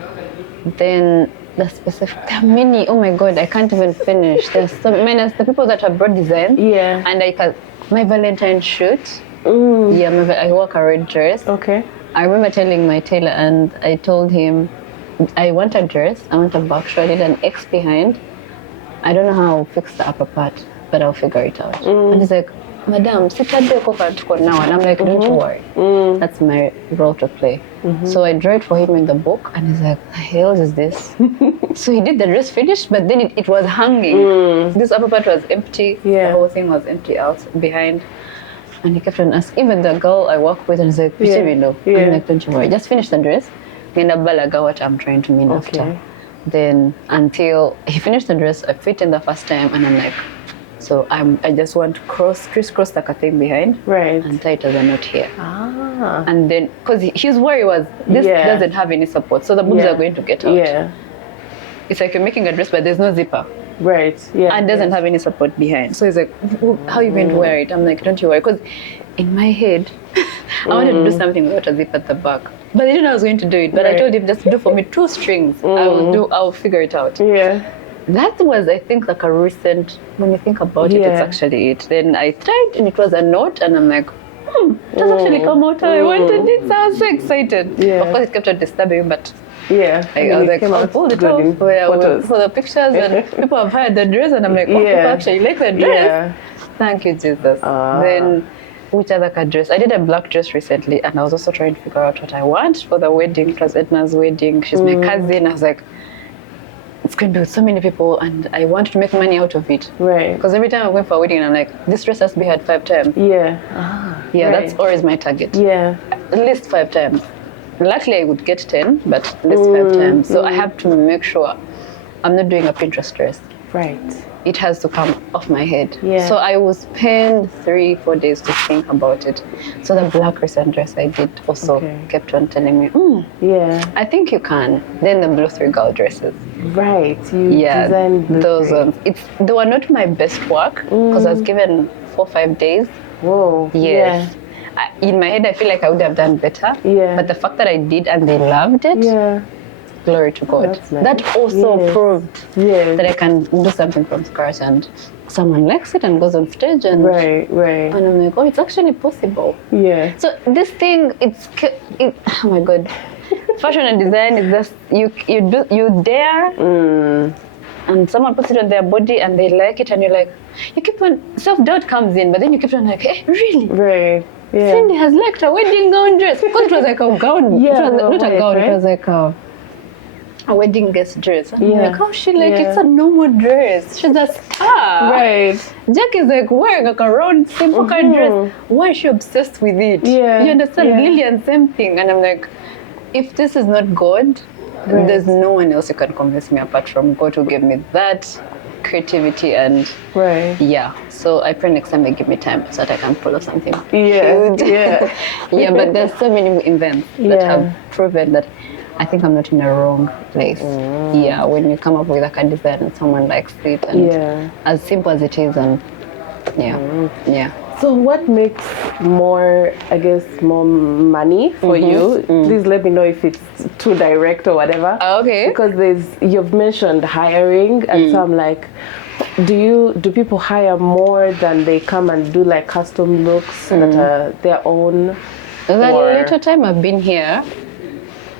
Then there are many, oh my God, I can't even finish. There's so many, the people that have brought design. Yeah. And my Valentine shoot. I wore a red dress. Okay. I remember telling my tailor, and I told him, I want a dress, I want a back show, I need an X behind. I don't know how I'll fix the upper part, but I'll figure it out. And he's like, Madam, now. And I'm like, don't you worry. That's my role to play. So I drew it for him in the book, and he's like, the hell is this? So he did the dress finish, but then it was hanging. This upper part was empty. The whole thing was empty out behind. And he kept on asking, even the girl I work with, and he's like, I'm like, don't you worry, just finish the dress. Balaga what I'm trying to mean after. Then until he finished the dress, I fit in the first time, and I'm like, so I just want to crisscross the thing behind, and tie it as a knot here. And then, because his worry was, this doesn't have any support, so the boobs are going to get out. It's like you're making a dress, but there's no zipper. Right. Yeah. And doesn't have any support behind. So he's like, how are you going to wear it? I'm like, don't you worry, because in my head, I wanted to do something without a zip at the back. But I didn't know I was going to do it. But I told him, just do for me 2 strings. I'll figure it out. Yeah. That was, I think, like a recent, when you think about it, it's actually it. Then I tried, and it was a knot, and I'm like, it has actually come out how I wanted it. So I was so excited. Yeah. Of course, it kept on disturbing, but I was like, I'll pull it off for the pictures, and people have heard the dress, and I'm like, people actually like the dress. Thank you, Jesus. Then, which other dress? I did a black dress recently, and I was also trying to figure out what I want for the wedding. It was Edna's wedding. She's my cousin. I was like, it's going to be with so many people, and I want to make money out of it. Right. Because every time I went for a wedding, I'm like, this dress has to be had 5 times. That's always my target. At least 5 times. Luckily, I would get 10, but at least 5 times. So I have to make sure I'm not doing a Pinterest dress. Right. It has to come off my head. So I will spend 3-4 days to think about it. So the black recent dress I did also kept on telling me, I think you can. Then the blue 3-girl dresses. Right. You designed those ones. They were not my best work, because I was given 4-5 days. Whoa. Yes. In my head, I feel like I would have done better. But the fact that I did and they loved it, glory to God. Nice. That also proved that I can do something from scratch, and someone likes it and goes on stage, and and I'm like, oh, it's actually possible. So this thing, oh my God, fashion and design is just you dare. And someone puts it on their body and they like it, and you're like, you keep on, self-doubt comes in, but then you keep on like, hey, really? Right. Cindy has liked a wedding gown dress, because it was like a gown. It was not a gown, it was like a wedding guest dress. And I'm like, oh, it's a normal dress. She's a star. Right. Jack is like wearing like a round, simple kind of dress. Why is she obsessed with it? You understand? Lillian, same thing. And I'm like, if this is not God, there's no one else who can convince me apart from God, who gave me that creativity. And so I pray next time they give me time so that I can pull off something huge. But there's so many events that have proven that I think I'm not in the wrong place. When you come up with a design and someone likes it, and as simple as it is, and So what makes more money for you? Please let me know if it's too direct or whatever. Okay. Because you've mentioned hiring, and so I'm like, do people hire more than they come and do like custom looks that are their own? The little time I've been here,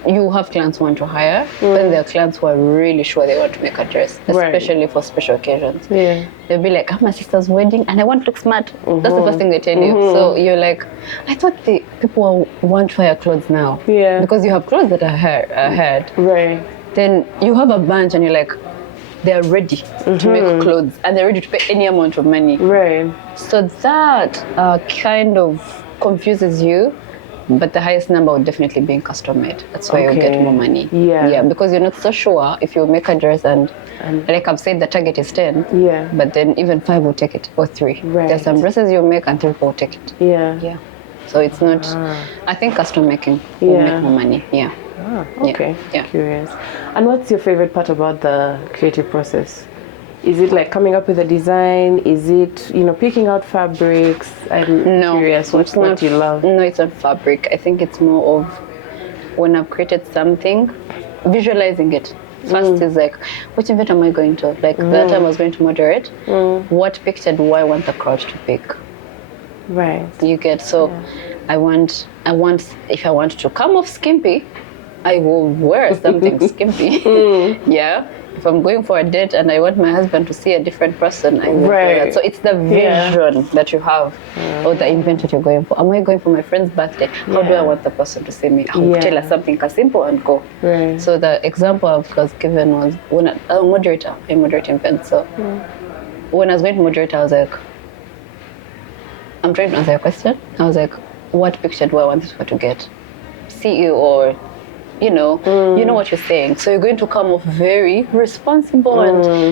you have clients who want to hire, then there are clients who are really sure they want to make a dress, especially for special occasions. Yeah. They'll be like, I have my sister's wedding and I want to look smart. That's the first thing they tell you. So you're like, I thought the people want to wear clothes now. Yeah. Because you have clothes that are ahead. Right. Then you have a bunch and you're like, they're ready to make clothes and they're ready to pay any amount of money. Right. So that kind of confuses you. But the highest number would definitely be in custom made. That's why you'll get more money. Yeah. Yeah, because you're not so sure if you make a dress and like I've said, the target is 10. Yeah. But then even 5 will take it or 3. Right. There's some dresses you make and 3 people will take it. Yeah. Yeah. So it's not, I think custom making will make more money. Yeah. Ah, okay. Yeah. Curious. And what's your favorite part about the creative process? Is it like coming up with a design? Is it, picking out fabrics? I'm curious what you love. No, it's not fabric. I think it's more of when I've created something, visualizing it. First is like, which event am I going to? Like that time I was going to moderate. What picture do I want the crowd to pick? Right. You get, so I want, if I want to come off skimpy, I will wear something skimpy. Yeah. If I'm going for a date and I want my husband to see a different person, I will wear that. So it's the vision that you have or the event that you're going for. Am I going for my friend's birthday? How do I want the person to see me? I will tell her something simple and go. Right. So the example I was given was when I moderate events. So when I was going to moderate, I was like, I'm trying to answer your question. I was like, what picture do I want this to get? CEO or you know what you're saying. So you're going to come off very responsible,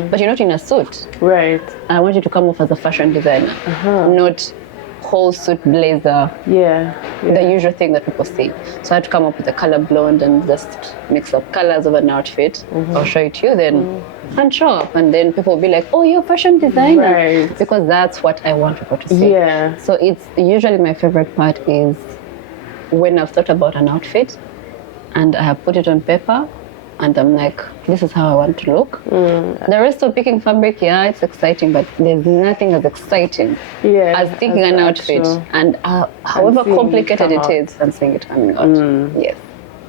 but you're not in a suit. Right. I want you to come off as a fashion designer, not whole suit blazer. Yeah. The usual thing that people see. So I had to come up with a color blonde and just mix up colors of an outfit. I'll show it to you then. And show up, and then people will be like, "Oh, you're a fashion designer," right. Because that's what I want people to see. Yeah. So it's usually my favorite part is when I've thought about an outfit and I have put it on paper and I'm like, this is how I want to look. The rest of picking fabric, it's exciting, but there's nothing as exciting as thinking an outfit and however complicated it is and seeing it coming out. Yes.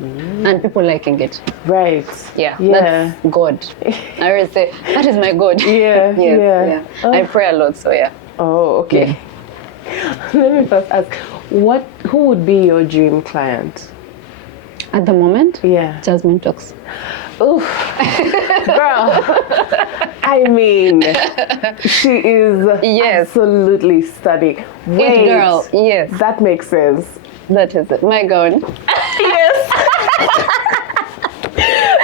And people liking it. Right. Yeah. That's God. I always say, that is my God. Yeah. Oh. I pray a lot, so yeah. Oh, okay. Let me first ask, who would be your dream client? At the moment? Yeah. Jasmine Talks. Oof. Girl. I mean, she is absolutely stunning. Wait, it girl, yes. That makes sense. That is it. My gown. Yes.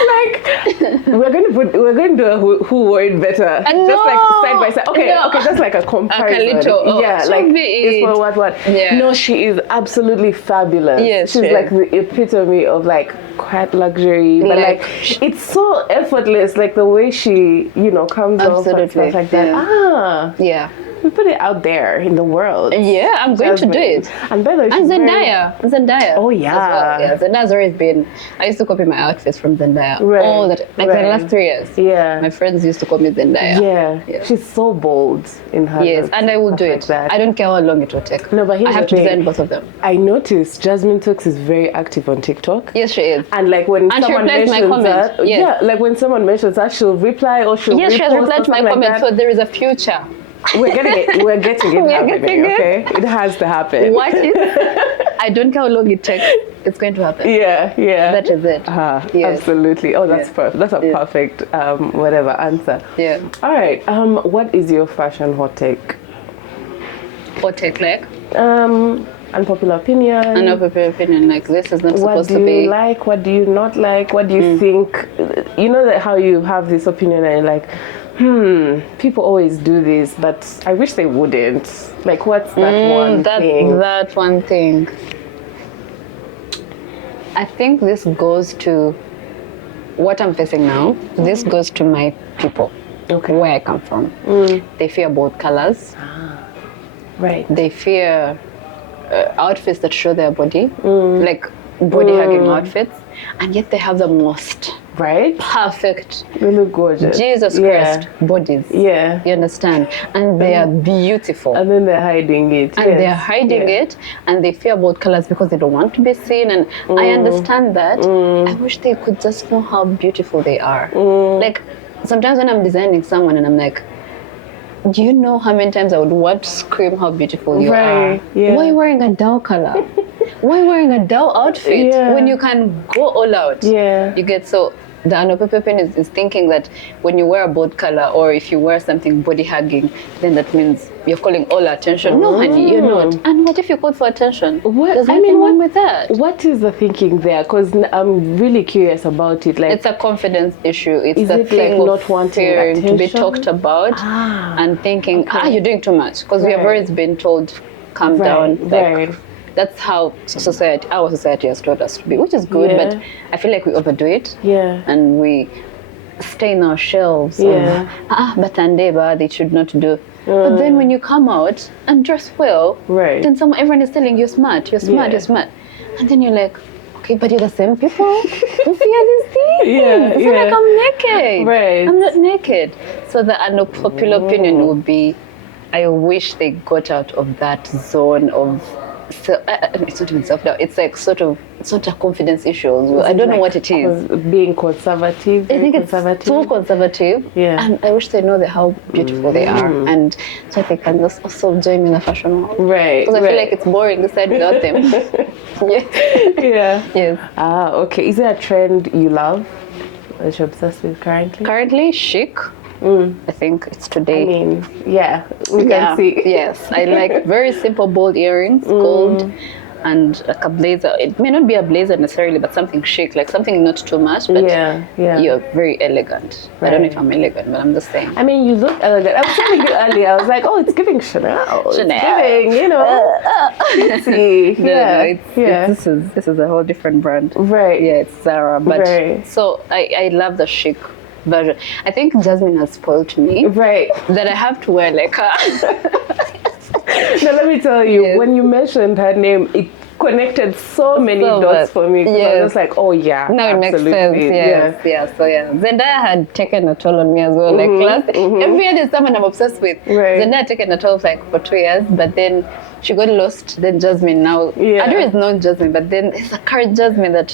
Like we're going to do a who wore it better. Just like side by side. Okay, just like a comparison. It's for what? Yeah. No, she is absolutely fabulous. Yes, she's like the epitome of like quiet luxury, but like it's so effortless, like the way she, comes off and stuff like that. Yeah. We put it out there in the world. Yeah, I'm going to do it. And by the way, Zendaya. Oh yeah. Well. Yeah, Zendaya's always been. I used to copy my outfits from Zendaya all that, the last 3 years. Yeah. My friends used to call me Zendaya. Yeah. She's so bold in her. Yes, and I will do it. I don't care how long it will take. No, but I have to design both of them. I noticed Jasmine Talks is very active on TikTok. Yes, she is. And like when someone mentions that, like when someone mentions that, she'll reply or she'll she has replied to my comment. So there is a future. We're getting it happening, okay? It has to happen. What is I don't care how long it takes, it's going to happen. Yeah. That is it. Yes. Absolutely. Oh, that's perfect. That's a perfect whatever answer. Yeah. All right. What is your fashion hot take? Hot take, like? Unpopular opinion. Unpopular opinion, like this is not supposed to be. What do you like? What do you not like? What do you think? You know that how you have this opinion and you're like, people always do this, but I wish they wouldn't. Like, what's that one thing? That one thing. I think this goes to what I'm facing now. This goes to my people, where I come from. They fear bold colors. Right. They fear outfits that show their body. Like, body hugging outfits, and yet they have the most perfect, really gorgeous, Jesus Christ bodies. Yeah, you understand, and they are beautiful. And then they're hiding it. And they're hiding it, and they fear about colors because they don't want to be seen. And I understand that. I wish they could just know how beautiful they are. Like sometimes when I'm designing someone, and I'm like, do you know how many times I would want to scream how beautiful you are? Yeah. Why are you wearing a dull color? Why are you wearing a dull outfit when you can go all out? You get so. The Anopepepin is thinking that when you wear a bold color or if you wear something body hugging, then that means you're calling all attention. No, honey, you're not. And what if you call for attention? There's nothing wrong with that. What is the thinking there? Because I'm really curious about it. Like, it's a confidence issue. It's the thing like of not wanting fearing attention? to be talked about and thinking, you're doing too much. Because we have always been told, calm down. Like, that's how our society has taught us to be, which is good, but I feel like we overdo it. And we stay in our shelves. But they should not do. But then when you come out and dress well, then everyone is telling you you're smart, you're smart, you're smart. And then you're like, okay, but you're the same people who fear these things. It's not like I'm naked. I'm not naked. So the unpopular opinion would be, I wish they got out of that zone of, it's not even self-doubt, it's like it's not a confidence issue. I don't know what it is. Being conservative. I think it's so conservative. And I wish they know how beautiful they are. And so they can just also join in the fashion world. Because I feel like it's boring this side without them. Yes. Okay. Is there a trend you love that you're obsessed with currently? Currently, chic. I think it's today. I mean, we can see. Yes, I like very simple bold earrings, gold, and like a blazer. It may not be a blazer necessarily, but something chic, like something not too much, but you're very elegant. I don't know if I'm elegant, but I'm just saying. I mean, you look elegant. I was thinking earlier, I was like, it's giving Chanel. It's giving, This is a whole different brand. Yeah, it's Zara. But so I love the chic version. I think Jasmine has spoiled me. That I have to wear like her. Now let me tell you, when you mentioned her name, it connected so many dots for me. I was like, now it makes sense. So Zendaya had taken a toll on me as well. Like every year there's someone I'm obsessed with. Zendaya had taken a toll for 2 years, but then she got lost. Then Jasmine now. I don't know, it's not Jasmine, but then it's a current Jasmine that.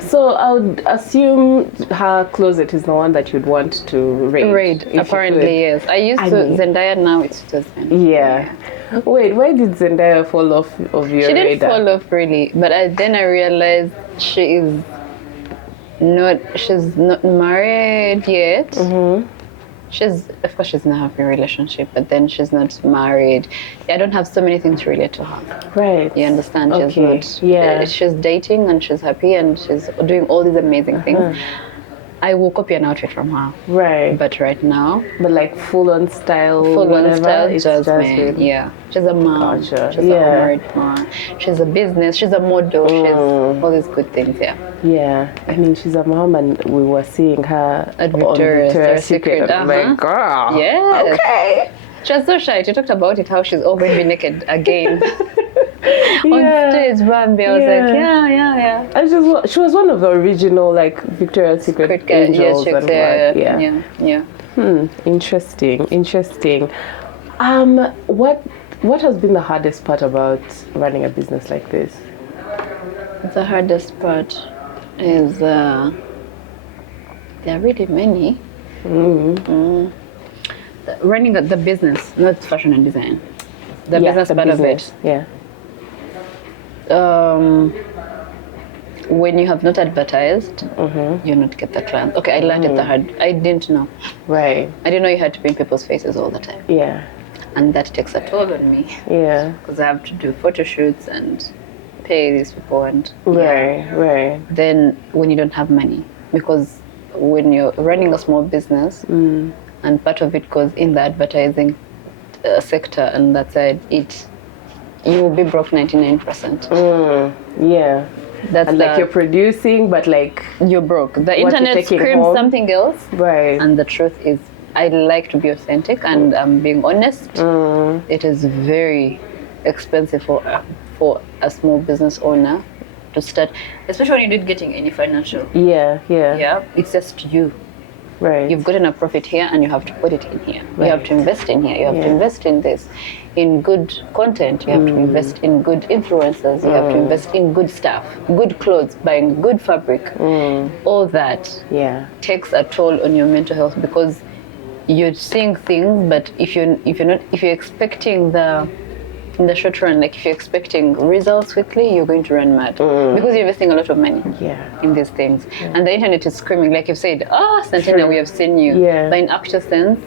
So I would assume her closet is the one that you'd want to raid. Apparently, yes. I used to Zendaya. Now it's Jasmine. Wait, why did Zendaya fall off of your radar? She didn't fall off really, but then I realized she's not married yet. Of course she's in a happy relationship, but then she's not married. I don't have so many things to relate to her. You understand? She's dating and she's happy and she's doing all these amazing things. I will copy an outfit from her. But right now. But like full-on style. It's Jasmine. She's a mom. She's a married mom. She's a business. She's a model. She's all these good things. I mean, she's a mom, and we were seeing her at Victoria's Secret. I'm like, girl. Yes. Okay. She was so shy. She talked about it, how she's always been naked again. On stage, Bambi. I was like, And she was one of the original Victoria's Secret angels. Interesting. What has been the hardest part about running a business like this? The hardest part is there are really many. Running the business, not fashion and design. The business part of it. When you have not advertised, you not get the client. Okay, I learned it the hard. I didn't know. I didn't know you had to be in people's faces all the time. And that takes a toll on me. Because I have to do photo shoots and pay these people and. Then when you don't have money, because when you're running a small business, and part of it goes in the advertising sector, and that side, you will be broke 99%. That's and you're producing, but you're broke. The internet screams something else, and the truth is, I like to be authentic, and I'm being honest. It is very expensive for a small business owner to start, especially when you're not getting any financial. Yeah. It's just you. Right. You've gotten a profit here and you have to put it in here. Right. You have to invest in here. You have to invest in this. In good content, you have to invest in good influencers. You have to invest in good stuff, good clothes, buying good fabric. All that takes a toll on your mental health, because you're seeing things, but if you're expecting in the short run, like if you're expecting results quickly, you're going to run mad, because you're investing a lot of money in these things. And the internet is screaming, like you've said, Santina, we have seen you. But in actual sense,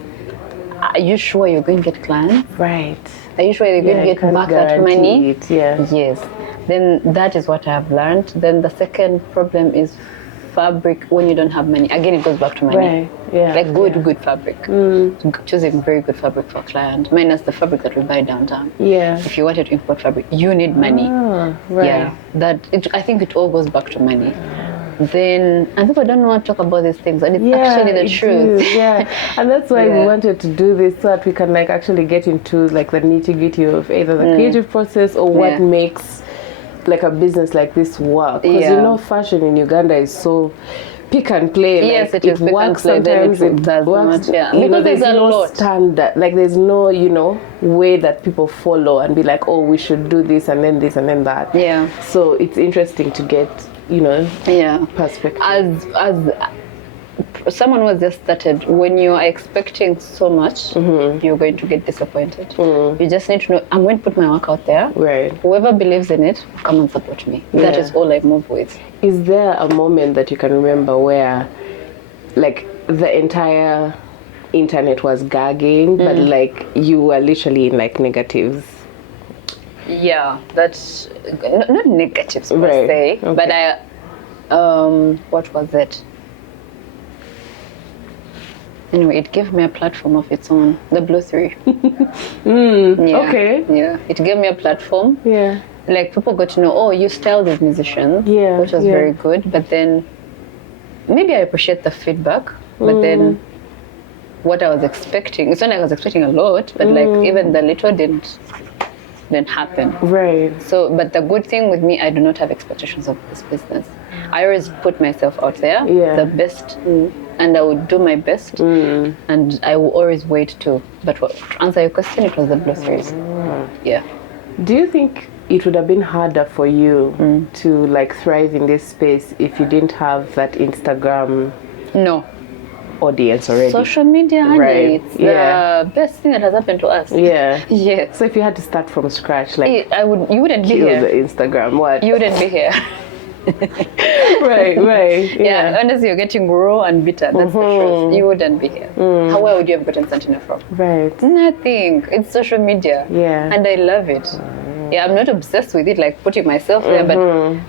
are you sure you're going to get clients? Right. Are you sure you're going to get back that money? Yes. Then that is what I have learned. Then the second problem is fabric when you don't have money. Again, it goes back to money. Like good fabric. Choosing very good fabric for a client, minus the fabric that we buy downtown. If you wanted to import fabric, you need money. I think it all goes back to money. Then, and people don't want to talk about these things, and it's actually the truth. And that's why we wanted to do this, so that we can like actually get into like the nitty-gritty of either the creative process or what makes like a business like this work. Because you know, fashion in Uganda is so pick and play. Yes, like, it is. It works sometimes, it does works. Not, you know, there's no lot. standard. Like there's no, you know, way that people follow and be like, oh, we should do this and then this and then that. So it's interesting to get, you know, perspective. As someone who has just started, when you are expecting so much, you're going to get disappointed. You just need to know, I'm going to put my work out there. Whoever believes in it, come and support me. That is all I move with. Is there a moment that you can remember where like the entire internet was gagging, but like you were literally in like negatives? That's not negatives per se, but what was it? Anyway, it gave me a platform of its own, the Blue 3. It gave me a platform. Like people got to know, oh, you style these musicians, which was very good. But then maybe I appreciate the feedback, but then what I was expecting, it's not like I was expecting a lot, but like even the little didn't happen. So, but the good thing with me, I do not have expectations of this business. I always put myself out there, the best, and I would do my best, and I will always wait to. But to answer your question, it was the Blue 3s. Do you think it would have been harder for you to like thrive in this space if you didn't have that Instagram audience already? Social media, honey, it's the best thing that has happened to us. So if you had to start from scratch, like you wouldn't be here. The Instagram, what? You wouldn't be here. Honestly, you're getting raw and bitter. That's the truth. You wouldn't be here. Where would you have gotten Santina from? Nothing. It's social media. And I love it. I'm not obsessed with it, like putting myself there, but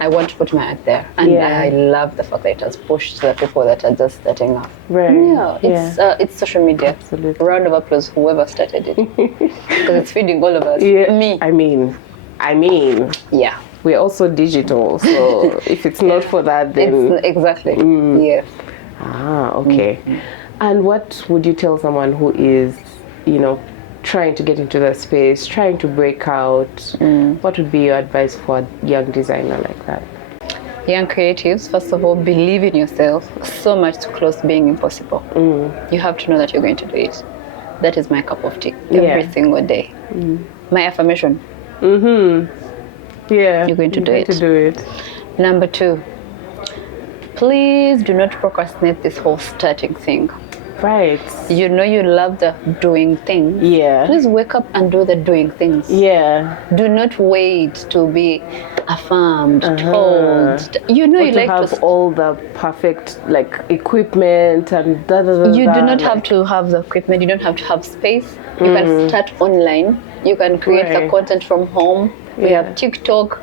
I want to put my art there. And I love the fact that it has pushed the people that are just starting up. It's social media. Absolutely. Round of applause, whoever started it. Because it's feeding all of us. Me. I mean. We're also digital, so if it's not for that, then... Exactly. And what would you tell someone who is, you know, trying to get into the space, trying to break out? What would be your advice for a young designer like that? Young creatives, first of all, believe in yourself so much close to being impossible. You have to know that you're going to do it. That is my cup of tea every single day. My affirmation. You're going to do it. Number 2, please do not procrastinate this whole starting thing. You know you love the doing things. Please wake up and do the doing things. Do not wait to be affirmed, told. You know, you like to have all the perfect like equipment and You do not have to have the equipment. You don't have to have space. You can start online. You can create the content from home. We have TikTok.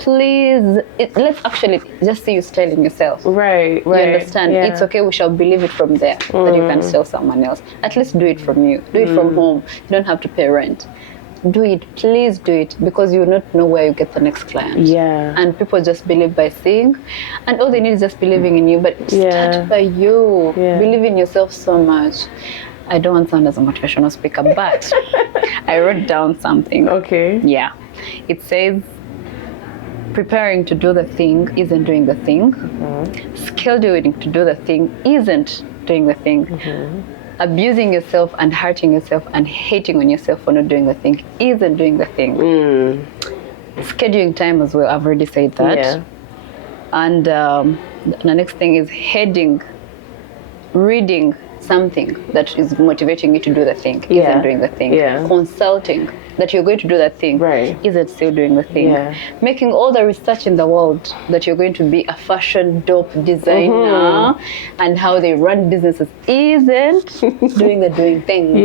Please, let's actually just see you styling yourself. You understand? It's okay, we shall believe it from there, that you can sell someone else. At least do it from you. Do it from home. You don't have to pay rent. Do it. Please do it, because you will not know where you get the next client. And people just believe by seeing. And all they need is just believing in you. But start by you. Believe in yourself so much. I don't want to sound as a motivational speaker, but I wrote down something. It says, preparing to do the thing isn't doing the thing. Scheduling to do the thing isn't doing the thing. Abusing yourself and hurting yourself and hating on yourself for not doing the thing isn't doing the thing. Scheduling time as well, I've already said that. Yeah. And the next thing is reading something that is motivating you to do the thing isn't doing the thing. Consulting that you're going to do that thing isn't still doing the thing. Making all the research in the world that you're going to be a fashion dope designer and how they run businesses isn't doing the doing thing.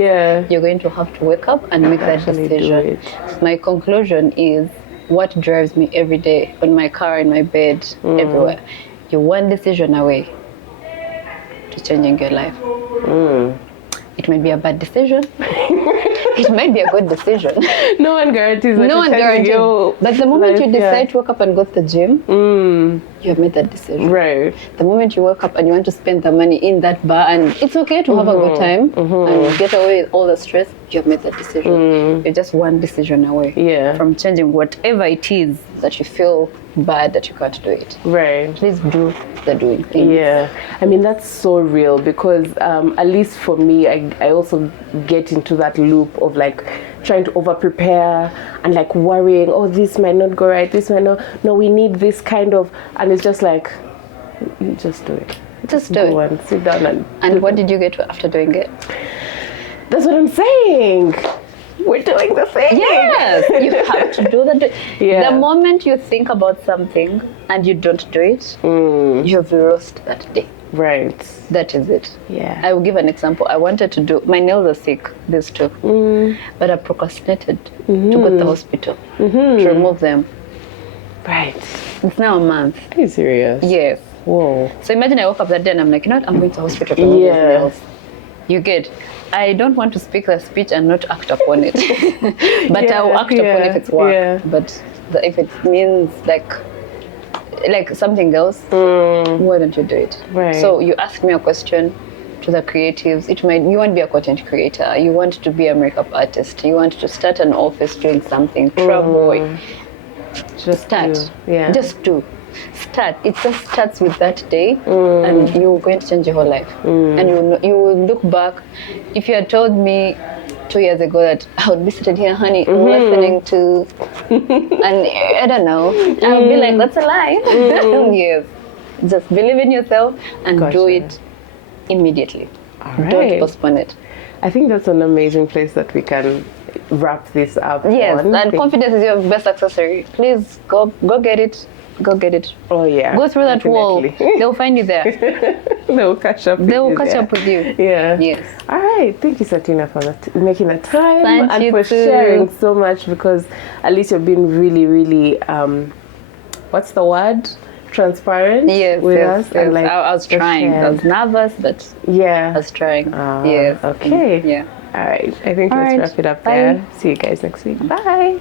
You're going to have to wake up and make that decision. My conclusion is what drives me every day on my car, in my bed, everywhere. You're one decision away to changing your life. It might be a bad decision. It might be a good decision. No one guarantees that. No one guarantees. But the moment you decide to wake up and go to the gym, you have made that decision. Right. The moment you wake up and you want to spend the money in that bar, and it's okay to have a good time and get away with all the stress, you have made that decision. You're just one decision away from changing whatever it is that you feel bad that you can't do it. Right. Please do the doing things. Yeah. I mean, that's so real because at least for me, I also get into that loop of like trying to over prepare and like worrying, oh, this might not go right, this might not, no, we need this kind of, and it's just like, you just do it. Just do it. And sit down and what did you get after doing it? That's what I'm saying. We're doing the thing. Yes, you have to do the The moment you think about something and you don't do it, you have lost that day. Right. That is it. Yeah. I will give an example. I wanted to do, my nails are sick, these two, but I procrastinated to go to the hospital to remove them. Right. It's now a month. Are you serious? Yes. Whoa. So imagine I woke up that day and I'm like, you know what, I'm going to the hospital to remove these nails. You get, I don't want to speak the speech and not act upon it. But I'll act upon if it's work. But if it means like something else, why don't you do it? Right. So you ask me a question to the creatives. You want to be a content creator. You want to be a makeup artist. You want to start an office doing something. Travel. Just start. Do. Yeah. Just do. Start. It just starts with that day, and you're going to change your whole life. And you will look back. If you had told me 2 years ago that I would be sitting here, honey, listening to, and I don't know, I would be like, that's a lie. Yes. Just believe in yourself and do it immediately. All right. Don't postpone it. I think that's an amazing place that we can wrap this up. Yes, and confidence is your best accessory. Please go get it. Go get it. Oh yeah. Go through that wall. They'll find you there. They'll catch up. They will catch up with you. Yeah. Yes. All right. Thank you, Santina, for making the time and for too. sharing so much. Because at least you've been really, really, what's the word? Transparent. Yes. With us. Yes. And like I was trying. I was nervous, but I was trying. Yes. Okay. Yeah. All right. I think let's wrap it up there. See you guys next week. Bye.